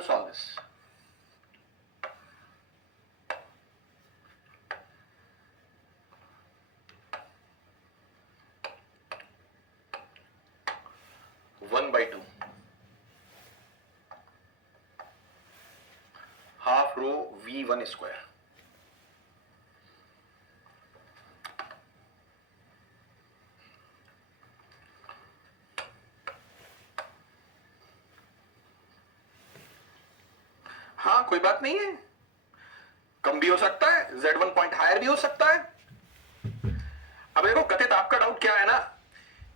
to solve this. One by two. Half rho V1 square. हाँ कोई बात नहीं है, कम भी हो सकता है, Z1 पॉइंट हायर भी हो सकता है। अब देखो कथित आपका डाउट क्या है ना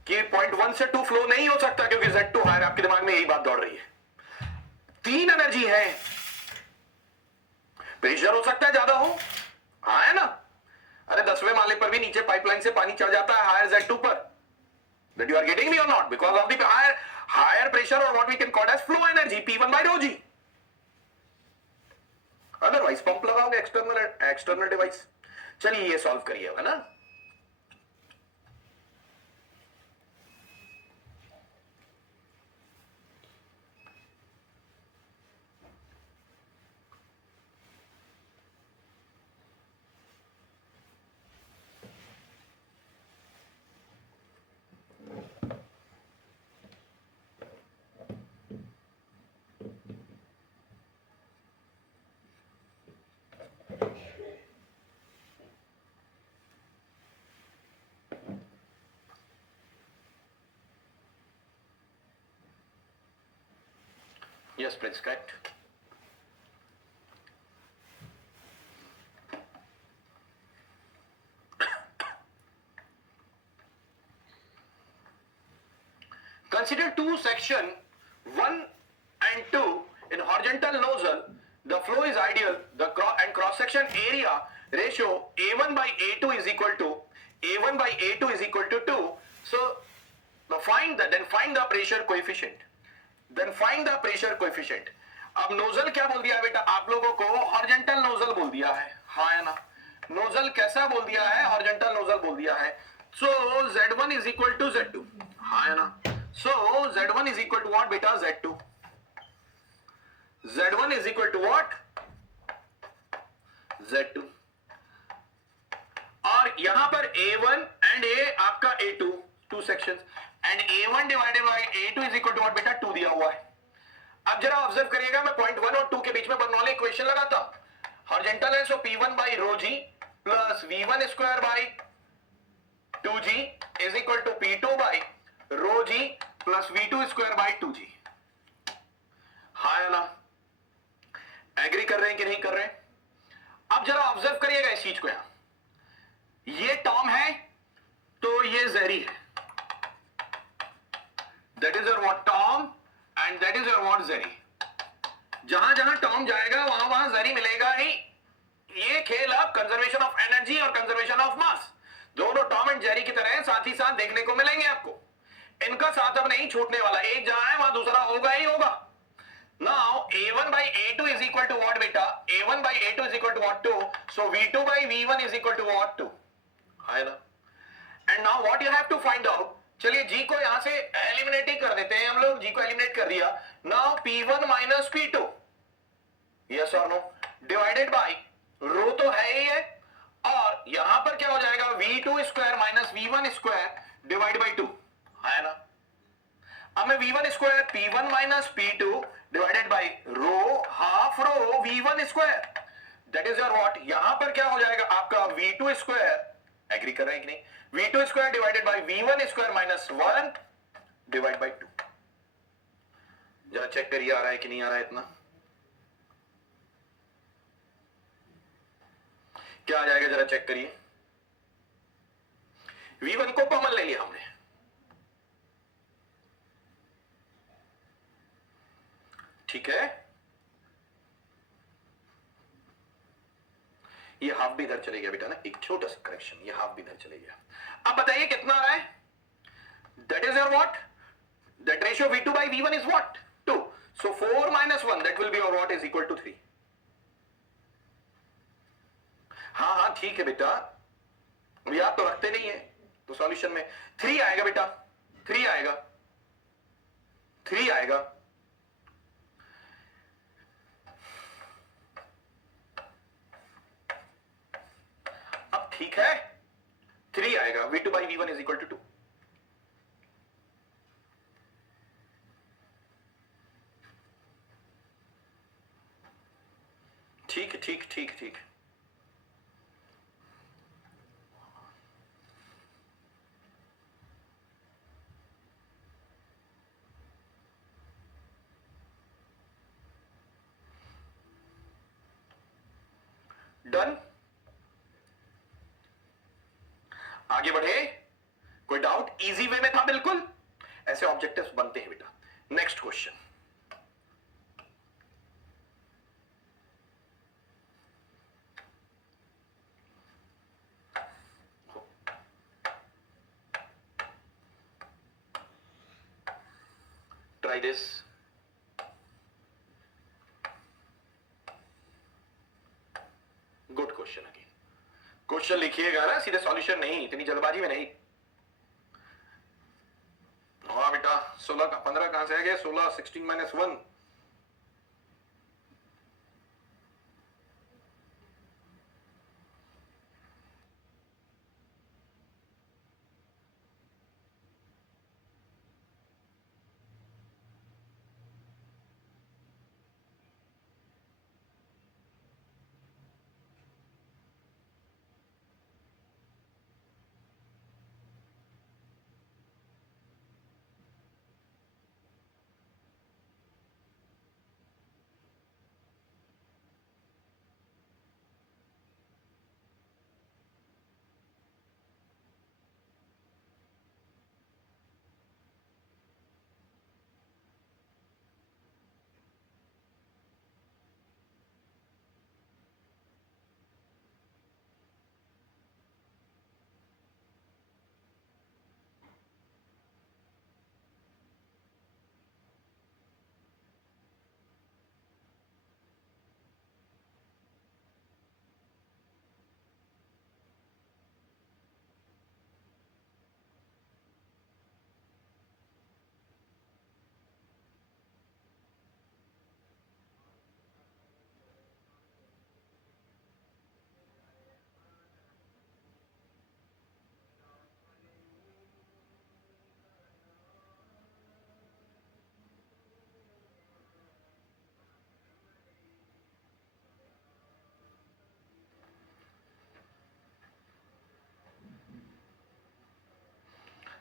कि पॉइंट 1 से 2 फ्लो नहीं हो सकता क्योंकि Z2 हायर, आपके दिमाग में यही बात दौड़ रही है। तीन एनर्जी है, प्रेशर हो सकता है ज्यादा हो, हाँ है ना। अरे 10वें माले पर भी नीचे पाइपलाइन से पानी चढ़ जाता है हायर Z2 पर। That you are getting me or not? Because of the higher pressure or what we can call as flow energy P1 by rho g. Otherwise pump लगाओगे एक्सटर्नल डिवाइस। चलिए ये सॉल्व करिए, है ना। Yes, please, correct. Consider two section 1 and 2 in horizontal nozzle. The flow is ideal. The cross section area ratio A1 by A2 is equal to A1 by A2 is equal to 2. So find the pressure coefficient. Then find the pressure coefficient. अब नोजल क्या बोल दिया बेटा आप लोगों को? Horizontal nozzle बोल दिया है, हाँ है ना। नोजल कैसा बोल दिया है? हॉरिजॉन्टल नोजल बोल दिया है। सो Z1 is equal to Z2, हाँ है ना। So Z1 is equal to what बेटा? Z2। Z1 is equal to what? Z2। और यहां पर A1 एंड A आपका A2, two sections, and A1 divided by A2 is equal to what बेटा? 2 दिया हुआ है। अब जरा ऑब्जर्व करिएगा, मैं पॉइंट 1 और 2 के बीच में बर्नौली इक्वेशन लगाता हूं। हॉरिजॉन्टल है, so P1 by rho G plus V1 square by 2G is equal to P2 by rho G plus V2 square by 2G। हाँ ना, एग्री कर रहे हैं कि नहीं कर रहे हैं? अब जरा ऑब्जर्व करिएगा इस चीज को, यहां ये टर्म है तो ये जेरी है, that is your what term and that is your what Jerry. जहां जहां टर्म जाएगा वहां वहां जेरी मिलेगा ही। ये खेल अब कंजर्वेशन ऑफ एनर्जी और कंजर्वेशन ऑफ मास, दोनों टॉम एंड जेरी की तरह साथ ही साथ देखने को मिलेंगे आपको। इनका साथ अब नहीं छूटने वाला, एक जहां है वहां दूसरा होगा ही होगा। Now A1 by A2 is equal to what beta? A1 by A2 is equal to what? 2. So V2 by V1 is equal to what? 2. है ना? And now what you have to find out? चलिए G को यहां से एलिमिनेट ही कर देते हैं हम लोग। G को एलिमिनेट कर दिया। Now P1 minus P2, yes or no? Divided by रो तो है ही है, और यहां पर क्या हो जाएगा? V2 square minus V1 square divide by 2, है ना। अब मैं V1 square P1 minus P2 divided by rho half rho V1 square, that is your what? यहां पर क्या हो जाएगा आपका? V2 स्क्वायर, एग्री कर रहे हैं कि नहीं? V2 square divided by V1 square minus 1 divide by 2। जरा चेक करिए आ रहा है कि नहीं आ रहा है इतना। क्या आ जाएगा जरा चेक करिए। V1 को कॉमन ले लिया हमने, ठीक है। ये हाफ भी इधर चले गया बेटा ना, एक छोटा सा करेक्शन, ये हाफ भी इधर चले गया। अब बताइए कितना आ रहा है? That is your what? That ratio V2 by V1 is what? 2. So 4 minus 1, that will be your what is equal to 3. हाँ हाँ ठीक है बेटा, याद तो रखते नहीं है तो सॉल्यूशन में 3 आएगा बेटा, 3 आएगा, 3 आएगा। ठीक है, 3 आएगा, V2 by V1 is equal to 2. ठीक ठीक ठीक ठीक. डन. आगे बढ़े. कोई डाउट? इजी वे में था बिल्कुल. ऐसे ऑब्जेक्टिव्स बनते हैं बेटा. Next question. Try this. Good question. Again question लिखिएगा ना, सीधे सॉल्यूशन नहीं, इतनी जल्दबाजी में नहीं. हाँ बेटा, 16 का 15 कहां से आ गया? 16 16 माइनस 1.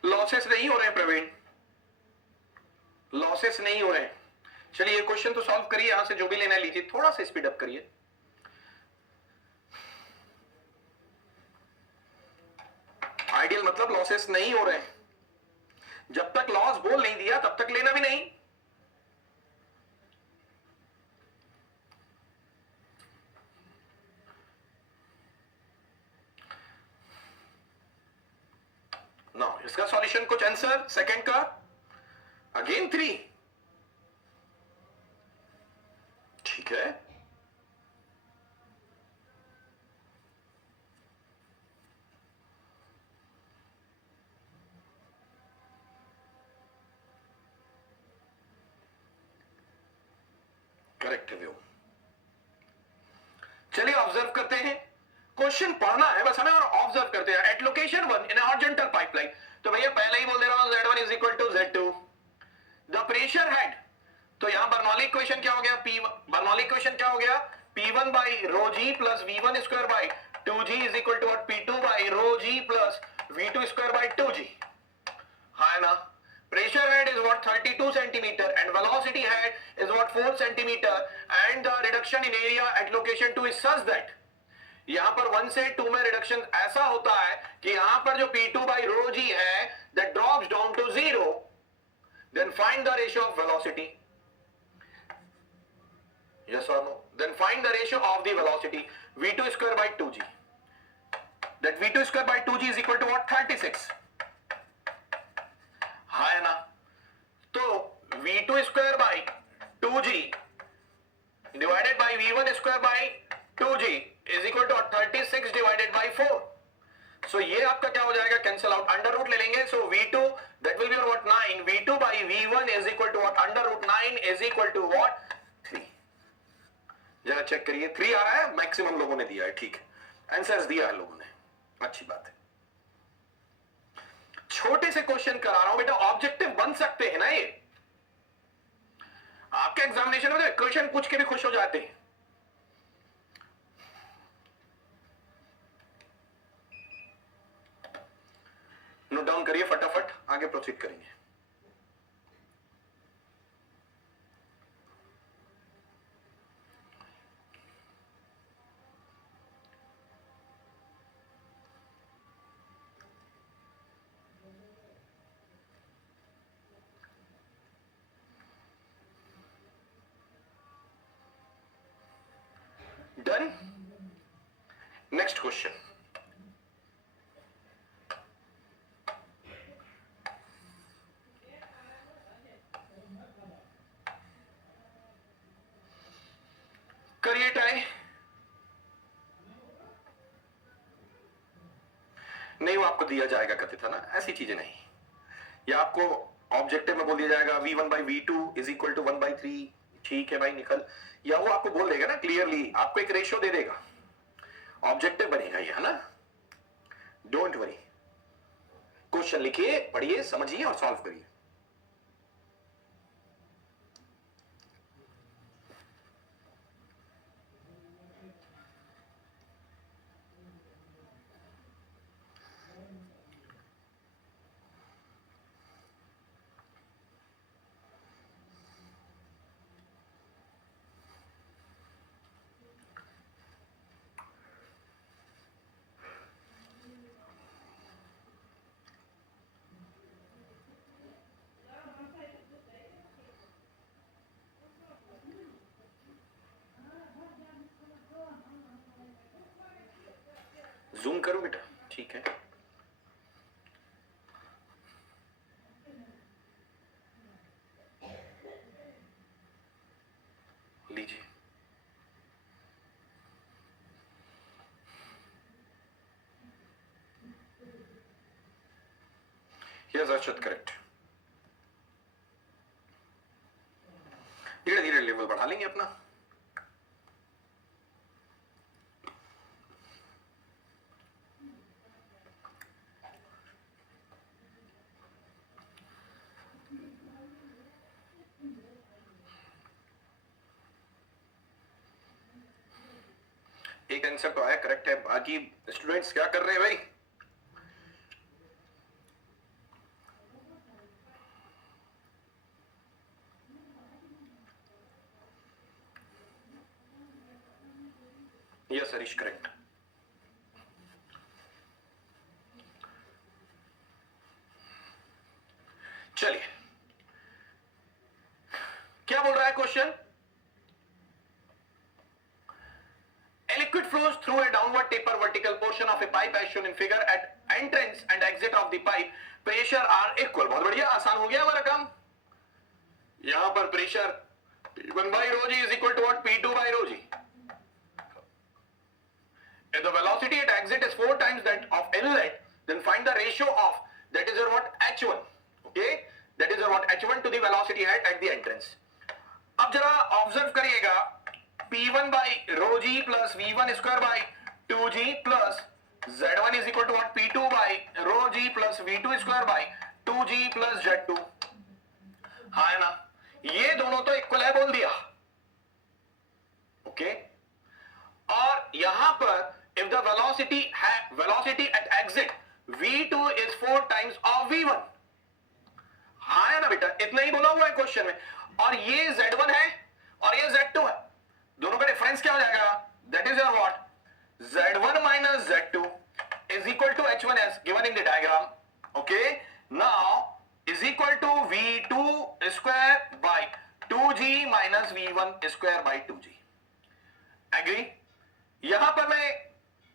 लॉसेस नहीं हो रहे हैं प्रवीण, लॉसेस नहीं हो रहे हैं. चलिए क्वेश्चन तो सॉल्व करिए, यहां से जो भी लेना लीजिए, थोड़ा सा स्पीड अप करिए. आइडियल मतलब लॉसेस नहीं हो रहे हैं. जब तक लॉस बोल नहीं दिया तब तक लेना भी नहीं. नो, इसका सॉल्यूशन कुछ आंसर सेकंड का. अगेन 3. ठीक है. Correct view. चलिए ऑब्जर्व करते हैं. क्वेश्चन पढ़ना है बस हमें और ऑब्जर्व करते हैं. At location 1 in horizontal pipeline, तो भैया पहले ही बोल दे रहा हूं Z1 is equal to Z2. The pressure head, तो यहां बर्नौली इक्वेशन क्या हो गया? बर्नौली इक्वेशन क्या हो गया? P1 by rho G plus V1 square by 2G is equal to P2 by rho G plus V2 square by 2G. है ना? Pressure head is what 32 centimeter and velocity head is what 4 centimeter and the reduction in area at location 2 is such that यहां पर 1 से 2 में रिडक्शन ऐसा होता है कि यहां पर जो P2 by rho g है that drops down to 0. Then find the ratio of velocity. Yes or no? Then find the ratio of the velocity V2 square by 2g. That V2 square by 2g is equal to what? 36. है ना? तो V2 square by 2G divided by V1 square by 2G is equal to 36 divided by 4. So ये आपका क्या हो जाएगा? Cancel out, under root ले लेंगे. So V2 that will be what 9. V2 by V1 is equal to what? Under root 9 is equal to what? 3. जरा चेक करिए, 3 आ रहा है. मैक्सिमम लोगों ने दिया है. ठीक है, आंसर्स दिया है लोगों ने. अच्छी बात है। छोटे से क्वेश्चन करा रहा हूं बेटा, ऑब्जेक्टिव बन सकते हैं ना ये। आपके एग्जामिनेशन में तो क्वेश्चन पूछ के भी खुश हो जाते हैं। नोट डाउन करिए फटाफट, आगे प्रोसीड करेंगे। डन। नेक्स्ट क्वेश्चन, करिए ट्राई। नहीं, वो आपको दिया जाएगा कथित है ना, ऐसी चीजें नहीं। या आपको ऑब्जेक्टिव में बोल दिया जाएगा v1/v2 इज इक्वल टू 1/3, ठीक है भाई निकल। या वो आपको बोल देगा ना क्लियरली, आपको एक रेशियो दे देगा, ऑब्जेक्टिव बनेगा ये, है ना। डोंट वरी, क्वेश्चन लिखिए, पढ़िए, समझिए और सॉल्व करिए। जूम करो बेटा, ठीक है। लीजिए, यस अर्शद, करेक्ट। धीरे धीरे लेवल बढ़ा लेंगे अपना। एक आंसर तो आया, करेक्ट है। बाकी स्टूडेंट्स क्या कर रहे हैं भाई? यस हरीश, करेक्ट। चलिए, क्या बोल रहा है question? A liquid flows through a downward taper vertical portion of a pipe as shown in figure. At entrance and exit of the pipe, pressure are equal. बहुत बढ़िया, आसान हो गया हमारा काम। यहां पर pressure P1 by rho g is equal to what? P2 by rho g. If the velocity at exit is 4 times that of inlet, then find the ratio of, that is your what? H1. Okay, that is your what? H1 to the velocity at the entrance. अब जरा ऑब्जर्व करिएगा, P1 by rho g plus V1 square by 2g plus Z1 is equal to what? P2 by rho g plus V2 square by 2g plus Z2. हाँ है ना, ये दोनों तो इक्वल है बोल दिया। ओके, और यहां पर if the velocity at exit V2 is 4 times of V1, हाँ है ना बेटा, इतना ही बोला हुआ है क्वेश्चन में। और ये Z1 है और ये Z2 है, दोनों का डिफरेंस क्या हो जाएगा? That is your what? Z1 minus Z2 is equal to H1 as given in the diagram. Okay, now is equal to V2 square by 2g minus V1 square by 2g. Agree? यहां पर मैं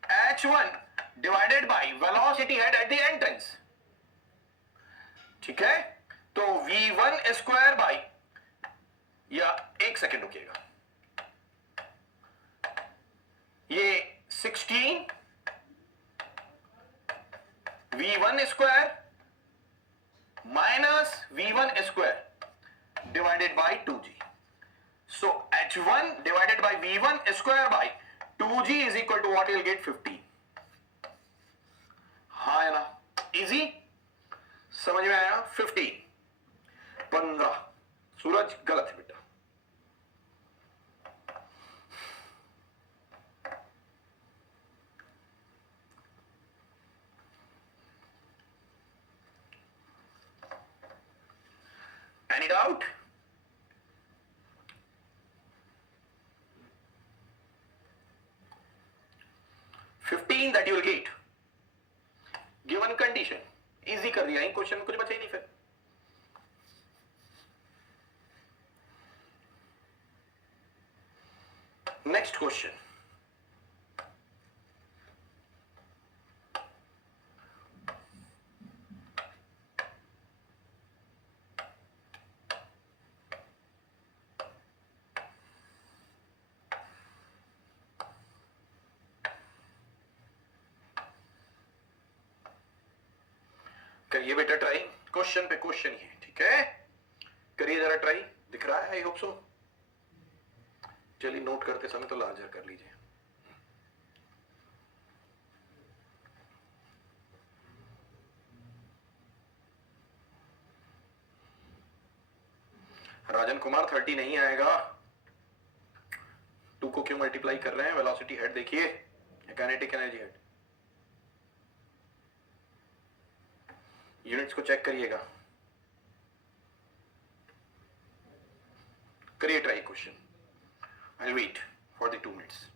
H1 divided by velocity head at the entrance, ठीक है, तो V1 square by, या एक सेकेंड रुकिएगा, ये 16 V1 square minus V1 square divided by 2g. So H1 divided by V1 square by 2g is equal to what? You'll get 15. आया ना, इजी, समझ में आया। 15, 15, सूरज गलत है बेटा। Any doubt? $15 that you will get given condition। Easy कर दिया, क्वेश्चन कुछ बचा ही नहीं फिर। नेक्स्ट क्वेश्चन, करिए बेटा ट्राई, क्वेश्चन पे क्वेश्चन ही है, ठीक है, करिए जरा ट्राई। दिख रहा है? I hope so. चलिए नोट करते समय तो लार्जर कर लीजिए। राजन कुमार 30 नहीं आएगा। 2 को क्यों मल्टीप्लाई कर रहे हैं? वेलोसिटी हेड देखिए, काइनेटिक एनर्जी हेड, यूनिट्स को चेक करिएगा। करिए try question, I will wait for the 2 minutes.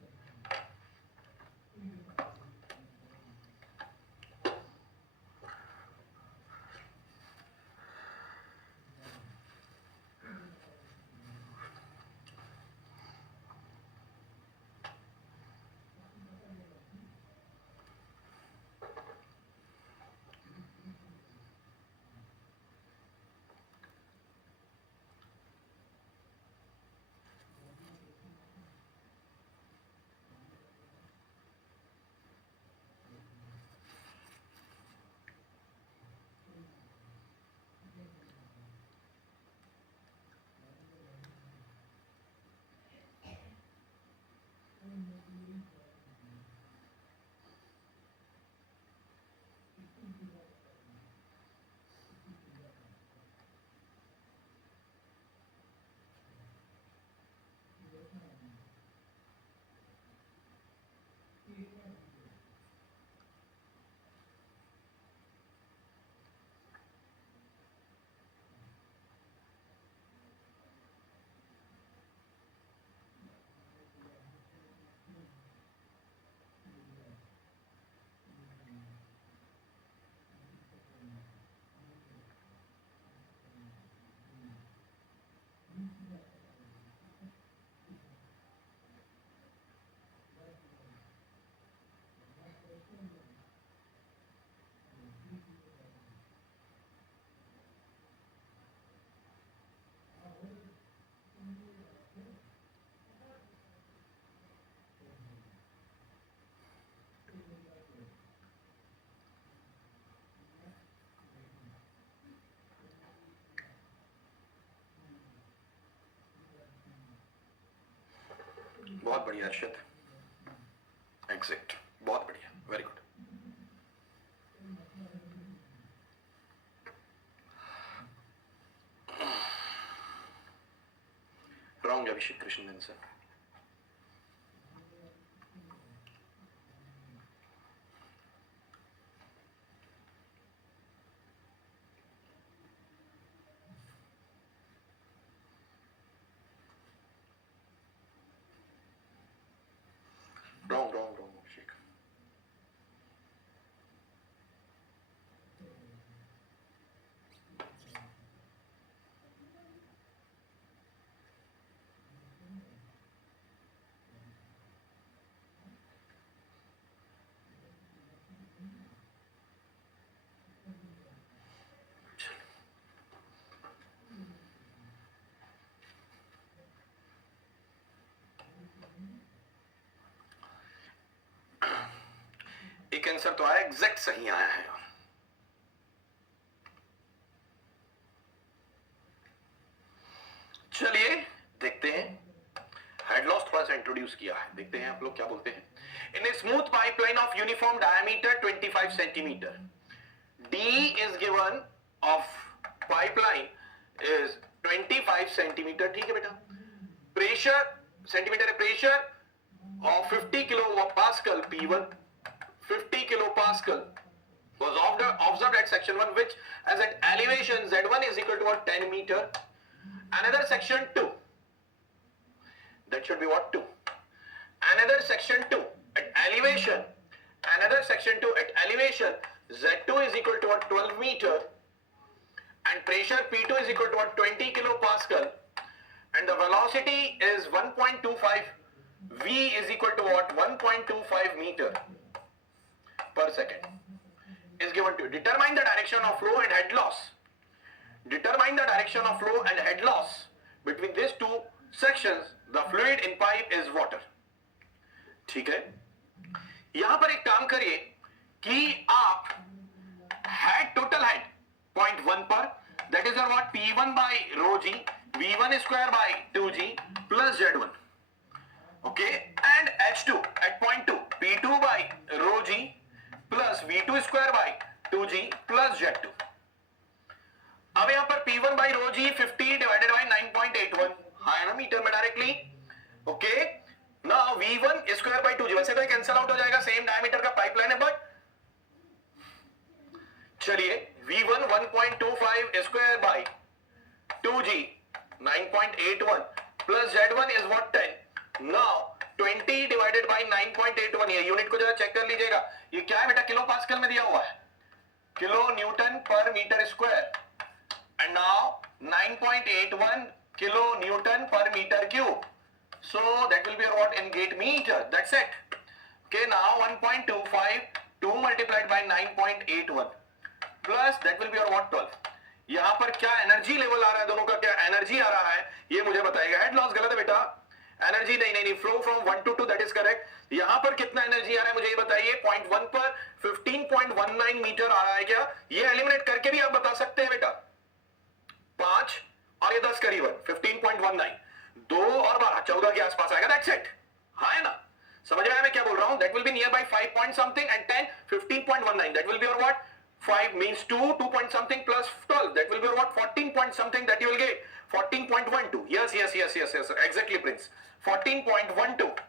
बहुत बढ़िया अर्षद, एग्जैक्ट, बहुत बढ़िया, very good. Wrong Abhishek Krishnan sir. Wrong wrong wrong Abhishek. एक आंसर तो आया, एग्जैक्ट सही आया है। चलिए देखते हैं, हेड लॉस थोड़ा सा इंट्रोड्यूस किया है, देखते हैं आप लोग क्या बोलते हैं. In a smooth pipeline of uniform diameter 25 centimetre, D is given of pipeline is 25 centimetre. ठीक है बेटा. प्रेशर सेंटीमीटर है, pressure of 50 kilo pascal P1, 50 kilo pascal was observed at section 1, which as at elevation Z1 is equal to what, 10 meter. Another section 2, that should be what, 2. Another section 2 at elevation, another section 2 at elevation Z2 is equal to what, 12 meter, and pressure P2 is equal to what, 20 kilopascal, and the velocity is 1.25, V is equal to what, 1.25 meter per second is given to you. Determine the direction of flow and head loss. Determine the direction of flow and head loss between these two sections. The fluid in pipe is water. ठीक है. यहां पर एक काम करिए कि आप head, total head point 1 पर, that is your what, P1 by rho g, V1 square by 2g plus Z1. Okay, and H2 at point 2, P2 by rho g plus V2 square by 2g plus Z2. अब यहां पर P1 by rho g 50 divided by 9.81 है ना मीटर में directly. Okay, now V1 square by 2g, वैसे तो cancel out हो जाएगा, सेम डायमीटर का पाइपलाइन है, बट चलिए V1 1.25 square by 2g 9.81 plus Z1 is what, 10. Now 20 divided by 9.81, ये यूनिट को जरा चेक कर लीजिएगा. ये क्या है बेटा, किलो पास्कल में दिया हुआ है, kilo newton per metre square. And now 9.81 kilo newton per metre cube. So that will be your what, in gauge meter. That's it. Okay, now 1.25 2 multiplied by 9.81 plus that will be your what, 12. यहां पर क्या energy level आ रहा है, दोनों का क्या एनर्जी आ रहा है ये मुझे बताएगा. हेड लॉस गलत है बेटा, एनर्जी नहीं, flow from 1 to 2, that is correct. यहां पर कितना एनर्जी आ रहा है मुझे ये बताइए. पॉइंट 1 पर 15.19 मीटर आ रहा है क्या, ये एलिमिनेट करके भी आप बता सकते हैं बेटा. 5 और ये 10 करीबन 15.19, 2 और 12 14 के आसपास आएगा. That's it. हाँ है ना, समझ में आया मैं क्या बोल रहा हूं. That will be near by 5 point something and 10 15.19, that will be your what, 5 means 2 point something plus 12, that will be your what, 14 point something that you will get, 14.12. Yes, exactly Prince, 14.12.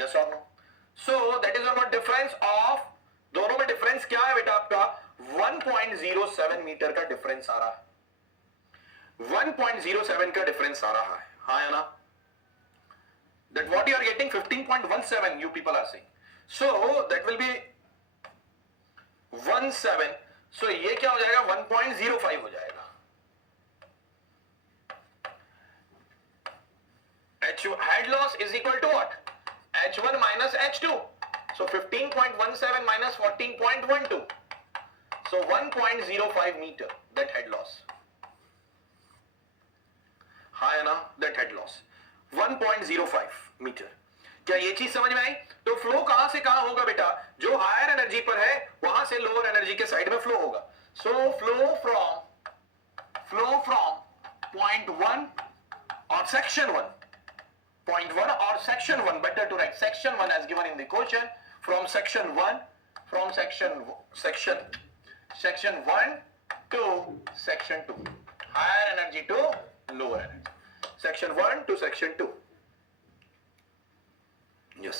Yes or no? So that is your what, difference of दोनों में डिफरेंस क्या है बेटा आपका, 1.07 मीटर का difference आ रहा है. 1.07 का डिफरेंस आ रहा है. हाँ या ना, that what you are getting 15.17 you people are saying. So that will be 17. So ये क्या हो जाएगा, 1.05 हो जाएगा. Head loss is equal to what, H1 minus H2. So 15.17 minus 14.12. So 1.05 meter, that head loss. हाँ ना, that head loss 1.05 meter. क्या ये चीज समझ में आई. तो फ्लो कहां से कहां होगा बेटा, जो हायर एनर्जी पर है वहां से लोअर एनर्जी के साइड में फ्लो होगा. सो फ्लो फ्रॉम पॉइंट 1 और सेक्शन 1, पॉइंट 1 और section 1, better to write section 1 as given in the question. From section 1, from section 1 to section 2, higher energy to lower energy, section 1 to section 2. Yes,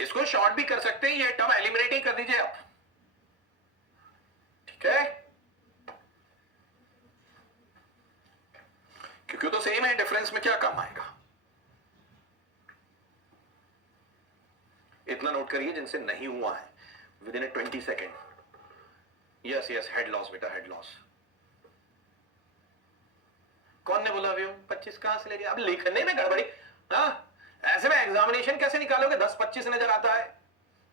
इसको short भी कर सकते हैं, ये term eliminate ही कर दीजिए आप. ठीक है, क्योंकि तो सेम है, डिफरेंस में क्या कम आएगा. इतना नोट करिए जिनसे नहीं हुआ है, with in A 20 second. Yes, head loss बेटा, हेड लॉस. कौन ने बोला अभी 25 कहां से ले लिया, अब लिखने में गड़बड़ी. हाँ, ऐसे में एग्जामिनेशन कैसे निकालोगे, 10-25 नजर आता है,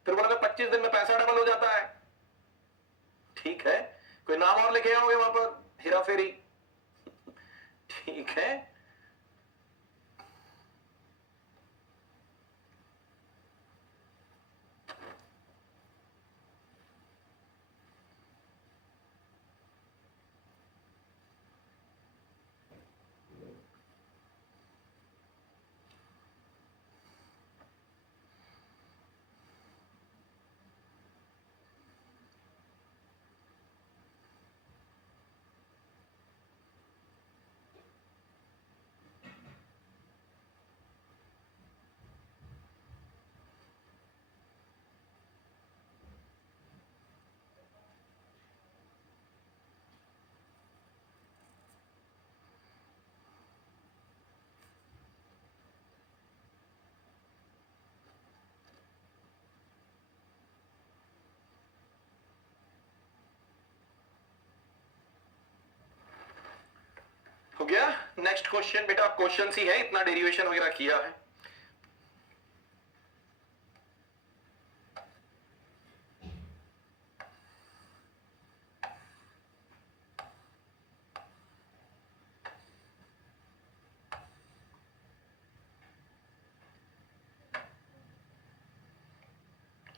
फिर बोलोगे 25 दिन में पैसा डबल हो जाता है. ठीक है, कोई नाम और लिखे होंगे वहां पर, हेरा फेरी. ठीक है, हो गया। नेक्स्ट क्वेश्चन बेटा, क्वेश्चन ही है, इतना डेरिवेशन वगैरह किया है।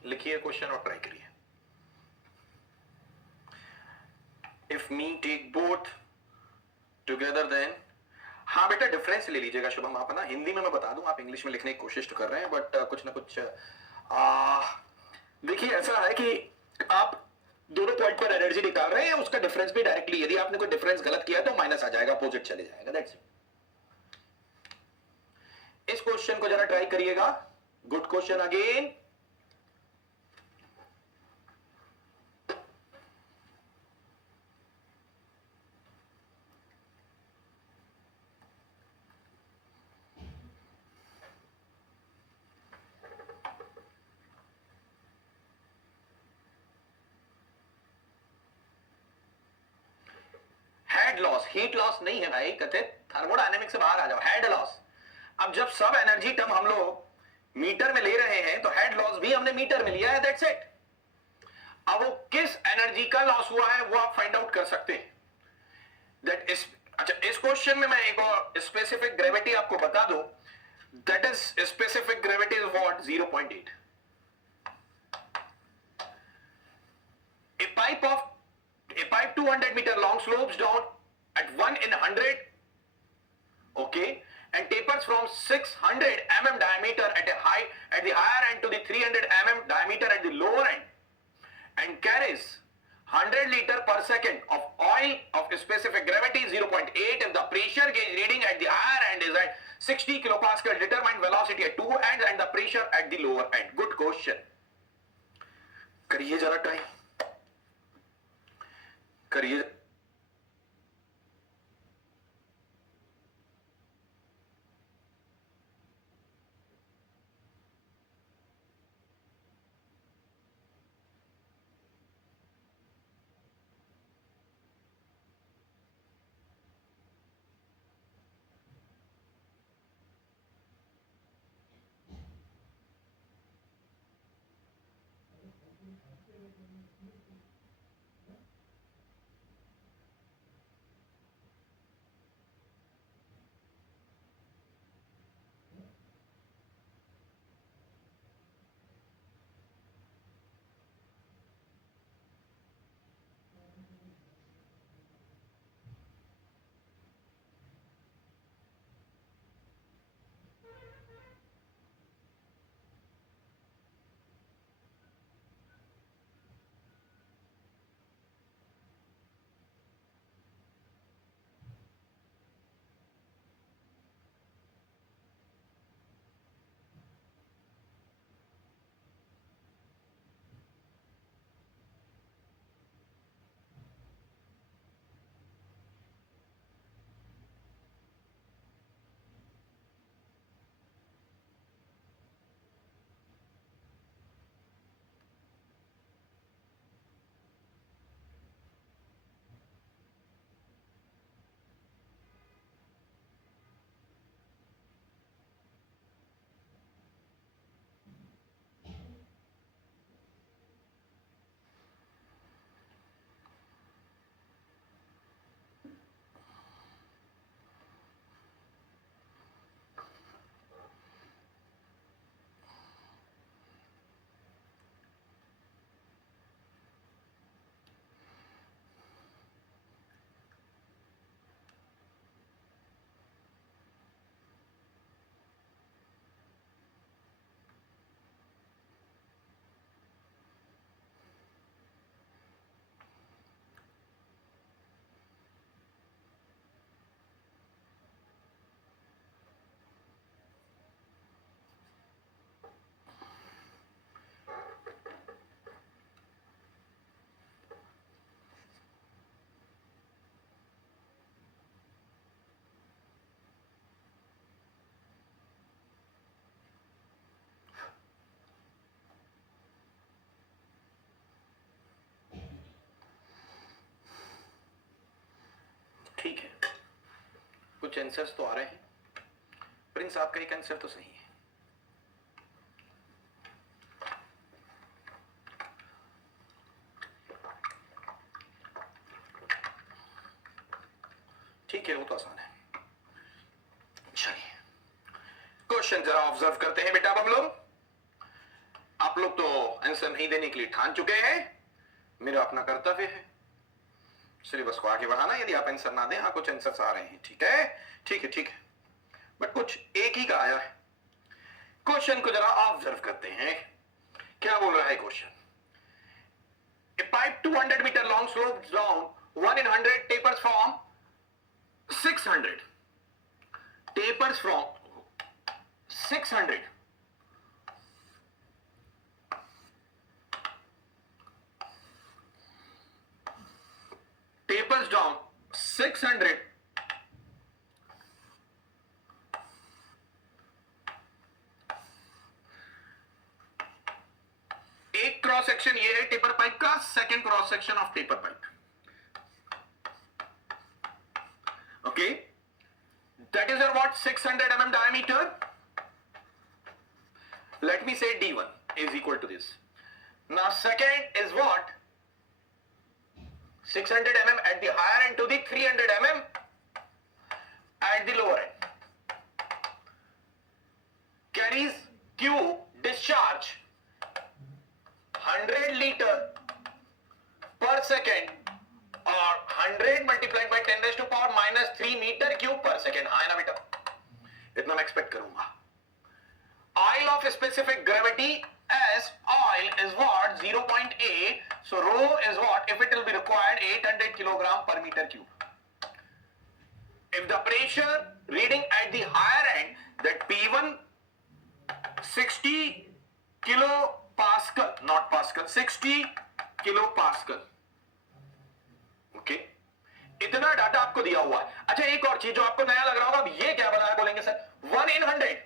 लिखिए क्वेश्चन और ट्राई करिए। If me take both together then, हाँ बेटा डिफरेंस ले लीजिएगा शुभम, आप ना हिंदी में मैं बता दूं, आप इंग्लिश में लिखने की कोशिश तो कर रहे हैं, बट कुछ ना कुछ देखिए ऐसा है कि आप दोनों पॉइंट पर एनर्जी निकाल रहे हैं, उसका डिफरेंस भी डायरेक्टली, यदि आपने कोई डिफरेंस गलत किया तो माइनस आ जाएगा, अपोजिट चले जाएगा, दैट्स इट। इस क्वेश्चन को जरा ट्राई करिएगा। Good question again. Head loss, heat loss नहीं है भाई, कथित थर्मोडायनेमिक्स से बाहर आ जाओ। हेड लॉस, अब जब सब एनर्जी टर्म हम लोग मीटर में ले रहे हैं तो हेड लॉस भी हमने मीटर में लिया है, दैट्स इट। अब वो किस एनर्जी का लॉस हुआ है वो आप फाइंड आउट कर सकते हैं। दैट इज, अच्छा इस क्वेश्चन में मैं एक और स्पेसिफिक ग्रेविटी आपको बता दूं, that is specific gravity is what, 0.8। A pipe 200 meter long slopes down at 1 in 100, okay, and tapers from 600 mm diameter at a high at the higher end to the 300 mm diameter at the lower end, and carries 100 liter per second of oil of specific gravity 0.8. If the pressure gauge reading at the higher end is at 60 kilopascal, determine velocity at two ends and the pressure at the lower end. Good question. करिए जरा ट्राई करिए। कुछ आंसर्स तो आ रहे हैं। प्रिंस आपका एक answer तो सही है। ठीक है, वो तो आसान है। चलिए क्वेश्चन जरा ऑब्जर्व करते हैं बेटा। अब हम लोग, आप लोग तो आंसर नहीं देने के लिए ठान चुके हैं, मेरा अपना कर्तव्य है सिलेबस को आगे बढ़ाना। यदि आप आंसर ना दें, हाँ कुछ आंसर्स आ रहे हैं, ठीक है ठीक है ठीक है, बट कुछ एक ही का आया है। क्वेश्चन को जरा ऑब्जर्व करते हैं, क्या बोल रहा है question. A pipe 200 meter long slopes down 1 in 100 tapers from 600. Tapers from 600. Tapers down 600. एक क्रॉस सेक्शन ये है टेपर पाइप का, second cross section of taper pipe. Okay, that is what 600 mm diameter. Let me say D1 is equal to this. Now second is what 600 mm at the higher end to the 300 mm at the lower end. Carries Q discharge 100 liter per second or 100 multiplied by 10 raised to power minus 3 meter cube per second. हाँ है ना बेटा, इतना मैं एक्सपेक्ट करूंगा। Oil of specific gravity as oil is what 0.8, so rho is what, if it will be required 800 kilogram per meter cube. If the pressure reading at the higher end, that P1 60 kilopascal, not pascal, 60 kilopascal. Okay, इतना डाटा आपको दिया हुआ है। अच्छा एक और चीज जो आपको नया लग रहा होगा, अब ये क्या बनाया बोलेंगे सर, 1 in 100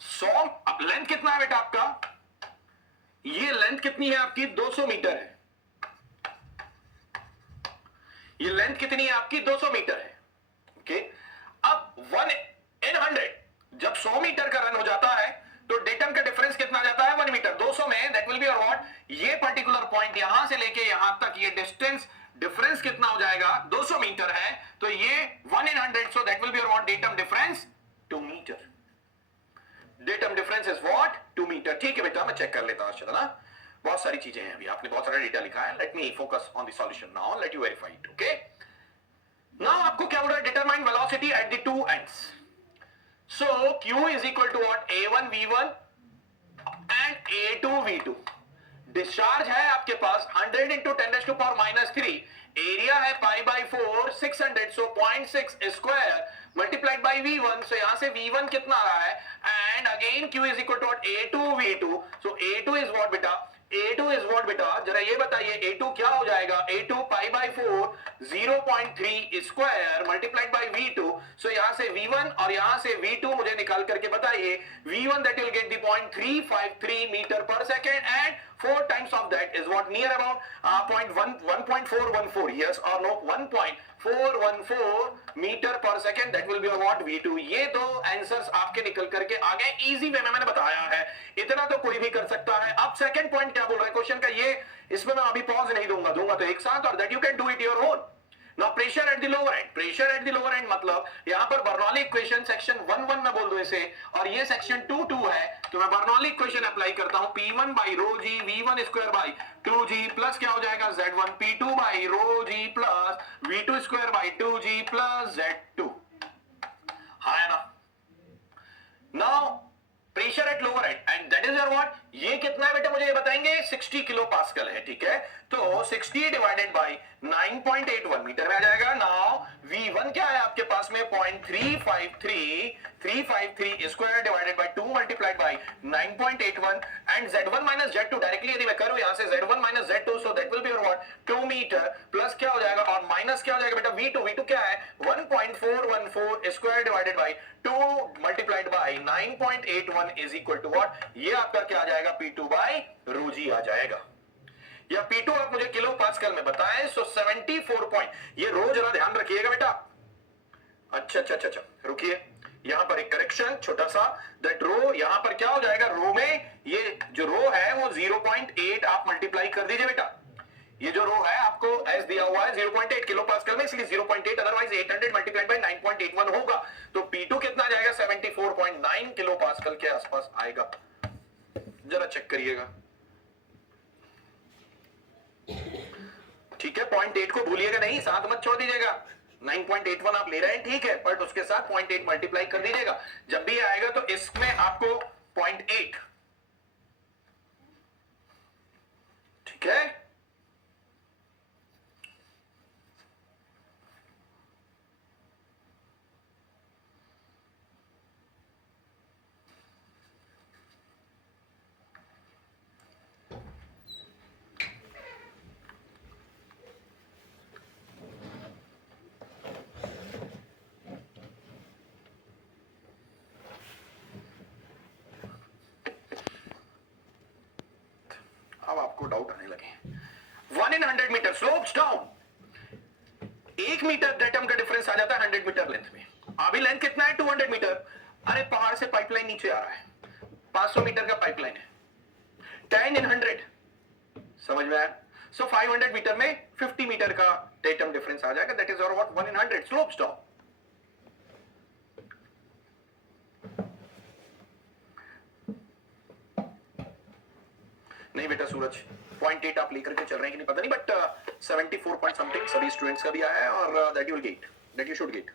100। अब लेंथ कितना है बेटा आपका, ये लेंथ कितनी है आपकी 200 मीटर है। ये लेंथ कितनी है आपकी 200 मीटर है। ओके, अब 1 in 100 जब 100 मीटर का रन हो जाता है तो डेटम का डिफरेंस कितना जाता है 1 मीटर। 200 में दैट विल बी व्हाट, ये पर्टिकुलर पॉइंट यहां से लेके यहां तक ये डिस्टेंस डिफरेंस कितना हो जाएगा 200 मीटर है, तो ये 1 in 100, so that will be what datum difference 2 metre. Datum difference is what 2 metre. ठीक है बेटा, मैं चेक कर लेता हूं अच्छे तरह, बहुत सारी चीजें हैं, अभी आपने बहुत सारा डेटा लिखा है। Let me focus on the solution now, let you verify it. Okay, now आपको क्या बोल रहा है, determine velocity at the two ends. So Q is equal to what A1 V1 and A2 V2। Discharge है आपके पास 100 into 10 raised to power minus 3, area है pi by 4 600, so 0.6 square multiplied by V1, so यहां से V1 कितना आ रहा है, and again Q is equal to what A2 V2, so A2 is what बेटा, A2 इज व्हाट बेटा, जरा ये बताइए A2 क्या हो जाएगा, A2 पाई by 4 0.3 square multiplied by V2, सो यहां से V1 और यहां से V2 मुझे निकाल करके बताइए। V1 that will get the 0.353 meter per second and 4 times of that is what, near about 1.414, yes or no, 1.414 meter per second, that will be what V2। ये दो आंसर्स आपके निकल करके आ गए, इजी वे में मैंने बताया है, इतना तो कोई भी कर सकता है। अब सेकंड पॉइंट क्या बोल रहा है क्वेश्चन का, ये इसमें मैं अभी पॉज नहीं दूंगा तो एक साथ, और that you can do it your own. Now pressure at the lower end, pressure at the lower end मतलब यहां पर बर्नौली इक्वेशन सेक्शन 1 मैं बोल दूं इसे, और ये सेक्शन 2 है, तो मैं बर्नौली इक्वेशन अप्लाई करता हूं, P1 by rho g V1 square by 2g plus क्या हो जाएगा Z1 P2 by rho g plus V2 square by 2g plus Z2। हाँ है ना। Now pressure at lower and and that is your what, ये कितना है बेटा मुझे ये बताएंगे, 60 किलो पास्कल है। ठीक है, तो 60 डिवाइडेड बाय 9.81 मीटर में आ जाएगा। नाउ V1 क्या है आपके पास में 0.353 square divided by 2 multiplied by 9.81 and Z1 minus Z2, directly यदि मैं करूं यहां से Z1 minus Z2, so that will be your what 2 metre plus क्या हो जाएगा और माइनस क्या हो जाएगा बेटा V2 क्या है 1.414 square divided by 2 multiplied by 9.81 is equal to what, ये आपका क्या आ जाएगा P2 बाय रो जी आ जाएगा, या P2 आप मुझे किलो पास्कल में बताएं। सो 74 पॉइंट, ये रो जरा ध्यान रखिएगा बेटा, अच्छा अच्छा अच्छा अच्छा, रुकिए, यहां पर एक करेक्शन छोटा सा, दैट रो यहां पर क्या हो जाएगा, रो में ये जो रो है वो 0.8 आप मल्टीप्लाई कर दीजिए बेटा। ये जो रो है आपको एस दिया हुआ है 0.8 किलो पास्कल में, इसलिए 0.8 अदरवाइज 800 मल्टीप्लाइड बाय 9.81 होगा, तो P2 कितना जाएगा 74.9 किलो पास्कल के आसपास आएगा। जरा चेक करिएगा, ठीक है। 0.8 को भूलिएगा नहीं, साथ मत छोड़ दीजिएगा। 9.81 आप ले रहे हैं ठीक है, बट उसके साथ 0.8 मल्टीप्लाई कर दीजिएगा। जब भी आएगा तो इसमें आपको 0.8, ठीक है। अब आपको डाउट आने लगे। 1 in 100 metre slopes down, 1 metre datum का डिफरेंस आ जाता है 100 मीटर लेंथ में। अभी लेंथ कितना है 200 मीटर, अरे पहाड़ से पाइपलाइन नीचे आ रहा है, 500 मीटर का पाइपलाइन है, 10 in 100, समझ में आया। सो 500 मीटर में 50 मीटर का डेटम डिफरेंस आ जाएगा, दैट इज और व्हाट 1 in 100 स्लोप्स डाउन। नहीं बेटा सूरज, 0.8 आप लेकर के चल रहे हैं कि नहीं पता नहीं, बट 74 पॉइंट समथिंग सभी स्टूडेंट्स का भी आया है, और that you will gate, that you should get.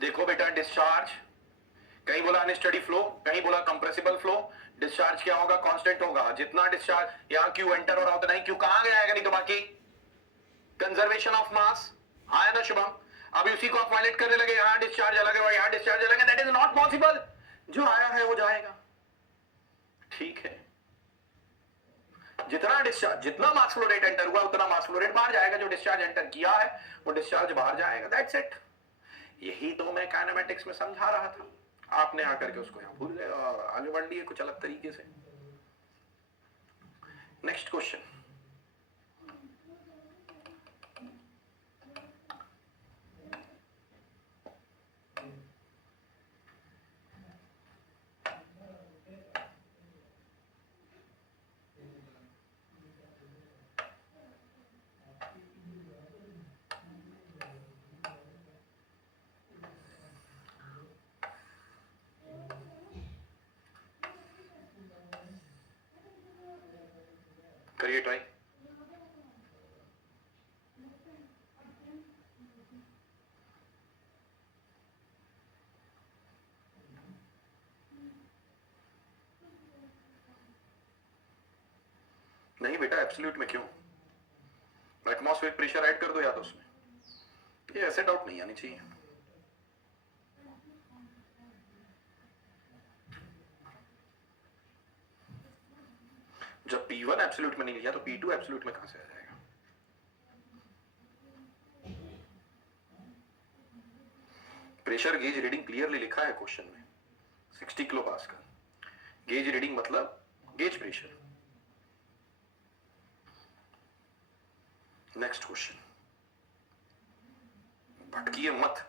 देखो बेटा, डिस्चार्ज कहीं बोला अनस्टडी फ्लो, कहीं बोला कंप्रेसिबल फ्लो। डिस्चार्ज क्या होगा, कांस्टेंट होगा। जितना डिस्चार्ज यहाँ क्यू एंटर हो रहा होता, नहीं क्यू कहां गया आएगा, नहीं तो बाकी कंजर्वेशन ऑफ मास आया ना शुभम। अभी उसी को आप वायलेट करने लगे, यहां डिस्चार्ज अलग है यहां डिस्चार्ज अलग है, दैट इज नॉट पॉसिबल। जो आया है वो जाएगा, ठीक है। जितना डिस्चार्ज, जितना मास फ्लो रेट एंटर हुआ उतना मास फ्लो रेट बाहर जाएगा, जो डिस्चार्ज एंटर किया है वो डिस्चार्ज बाहर जाएगा, दैट्स इट। यही तो मैं काइनेमेटिक्स में समझा रहा था, आपने आकर के उसको यहां भूल गए और आगे बढ़ लिए कुछ अलग तरीके से। नेक्स्ट क्वेश्चन, करिए ट्राई। नहीं बेटा, एब्सोल्यूट में क्यों, एटमॉस्फेरिक प्रेशर ऐड कर दो या तो उसमें, ये ऐसे डाउट नहीं आनी चाहिए। जब P1 एब्सोल्यूट में नहीं लिया तो P2 एब्सोल्यूट में कहां से आ जाएगा। प्रेशर गेज रीडिंग क्लियरली लिखा है क्वेश्चन में, 60 किलो पास्कल। गेज रीडिंग मतलब गेज प्रेशर। नेक्स्ट क्वेश्चन, भटकिए मत।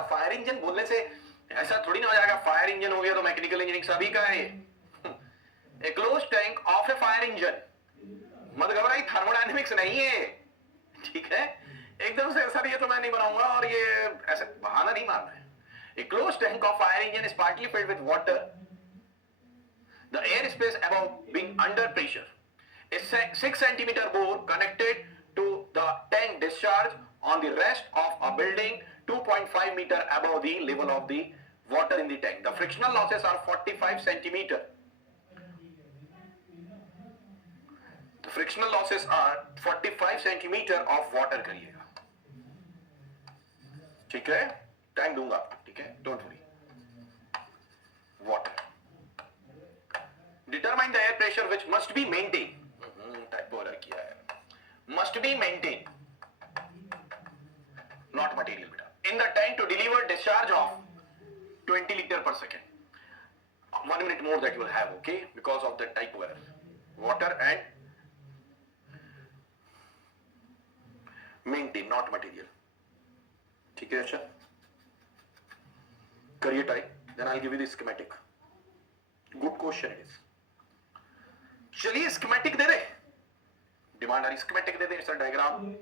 बेटा फायर इंजन बोलने से ऐसा थोड़ी ना हो जाएगा फायर इंजन हो गया तो मैकेनिकल इंजीनियरिंग सभी का है a close tank of a fire engine, मत घबराई, थर्मोडायनेमिक्स नहीं है, ठीक है, एकदम से सर ये तो मैं नहीं बनाऊंगा और ये ऐसे बहाना नहीं मारना है। A close tank of fire engine is partly filled with water, the air space above being under pressure, a 6 centimeter bore connected to the tank discharge on the rest of a building 2.5 meter above the level of the water in the tank. The frictional losses are 45 centimeter. The frictional losses are 45 centimeter of water करिएगा, ठीक है, टाइम दूंगा, ठीक है, don't worry. Water determine the air pressure which must be maintained, type order किया है, must be maintained, not material बेटा, in the tank to deliver discharge of 20 liter per second. 1 minute more that you will have, okay, because of the type of error. Water and maintain, not material, ठीक है, अच्छा करिए type, then I'll give you the schematic. Good question it is. चलिए स्कीमेटिक दे दे, डिमांड आ रही स्कीमेटिक दे दे sir, diagram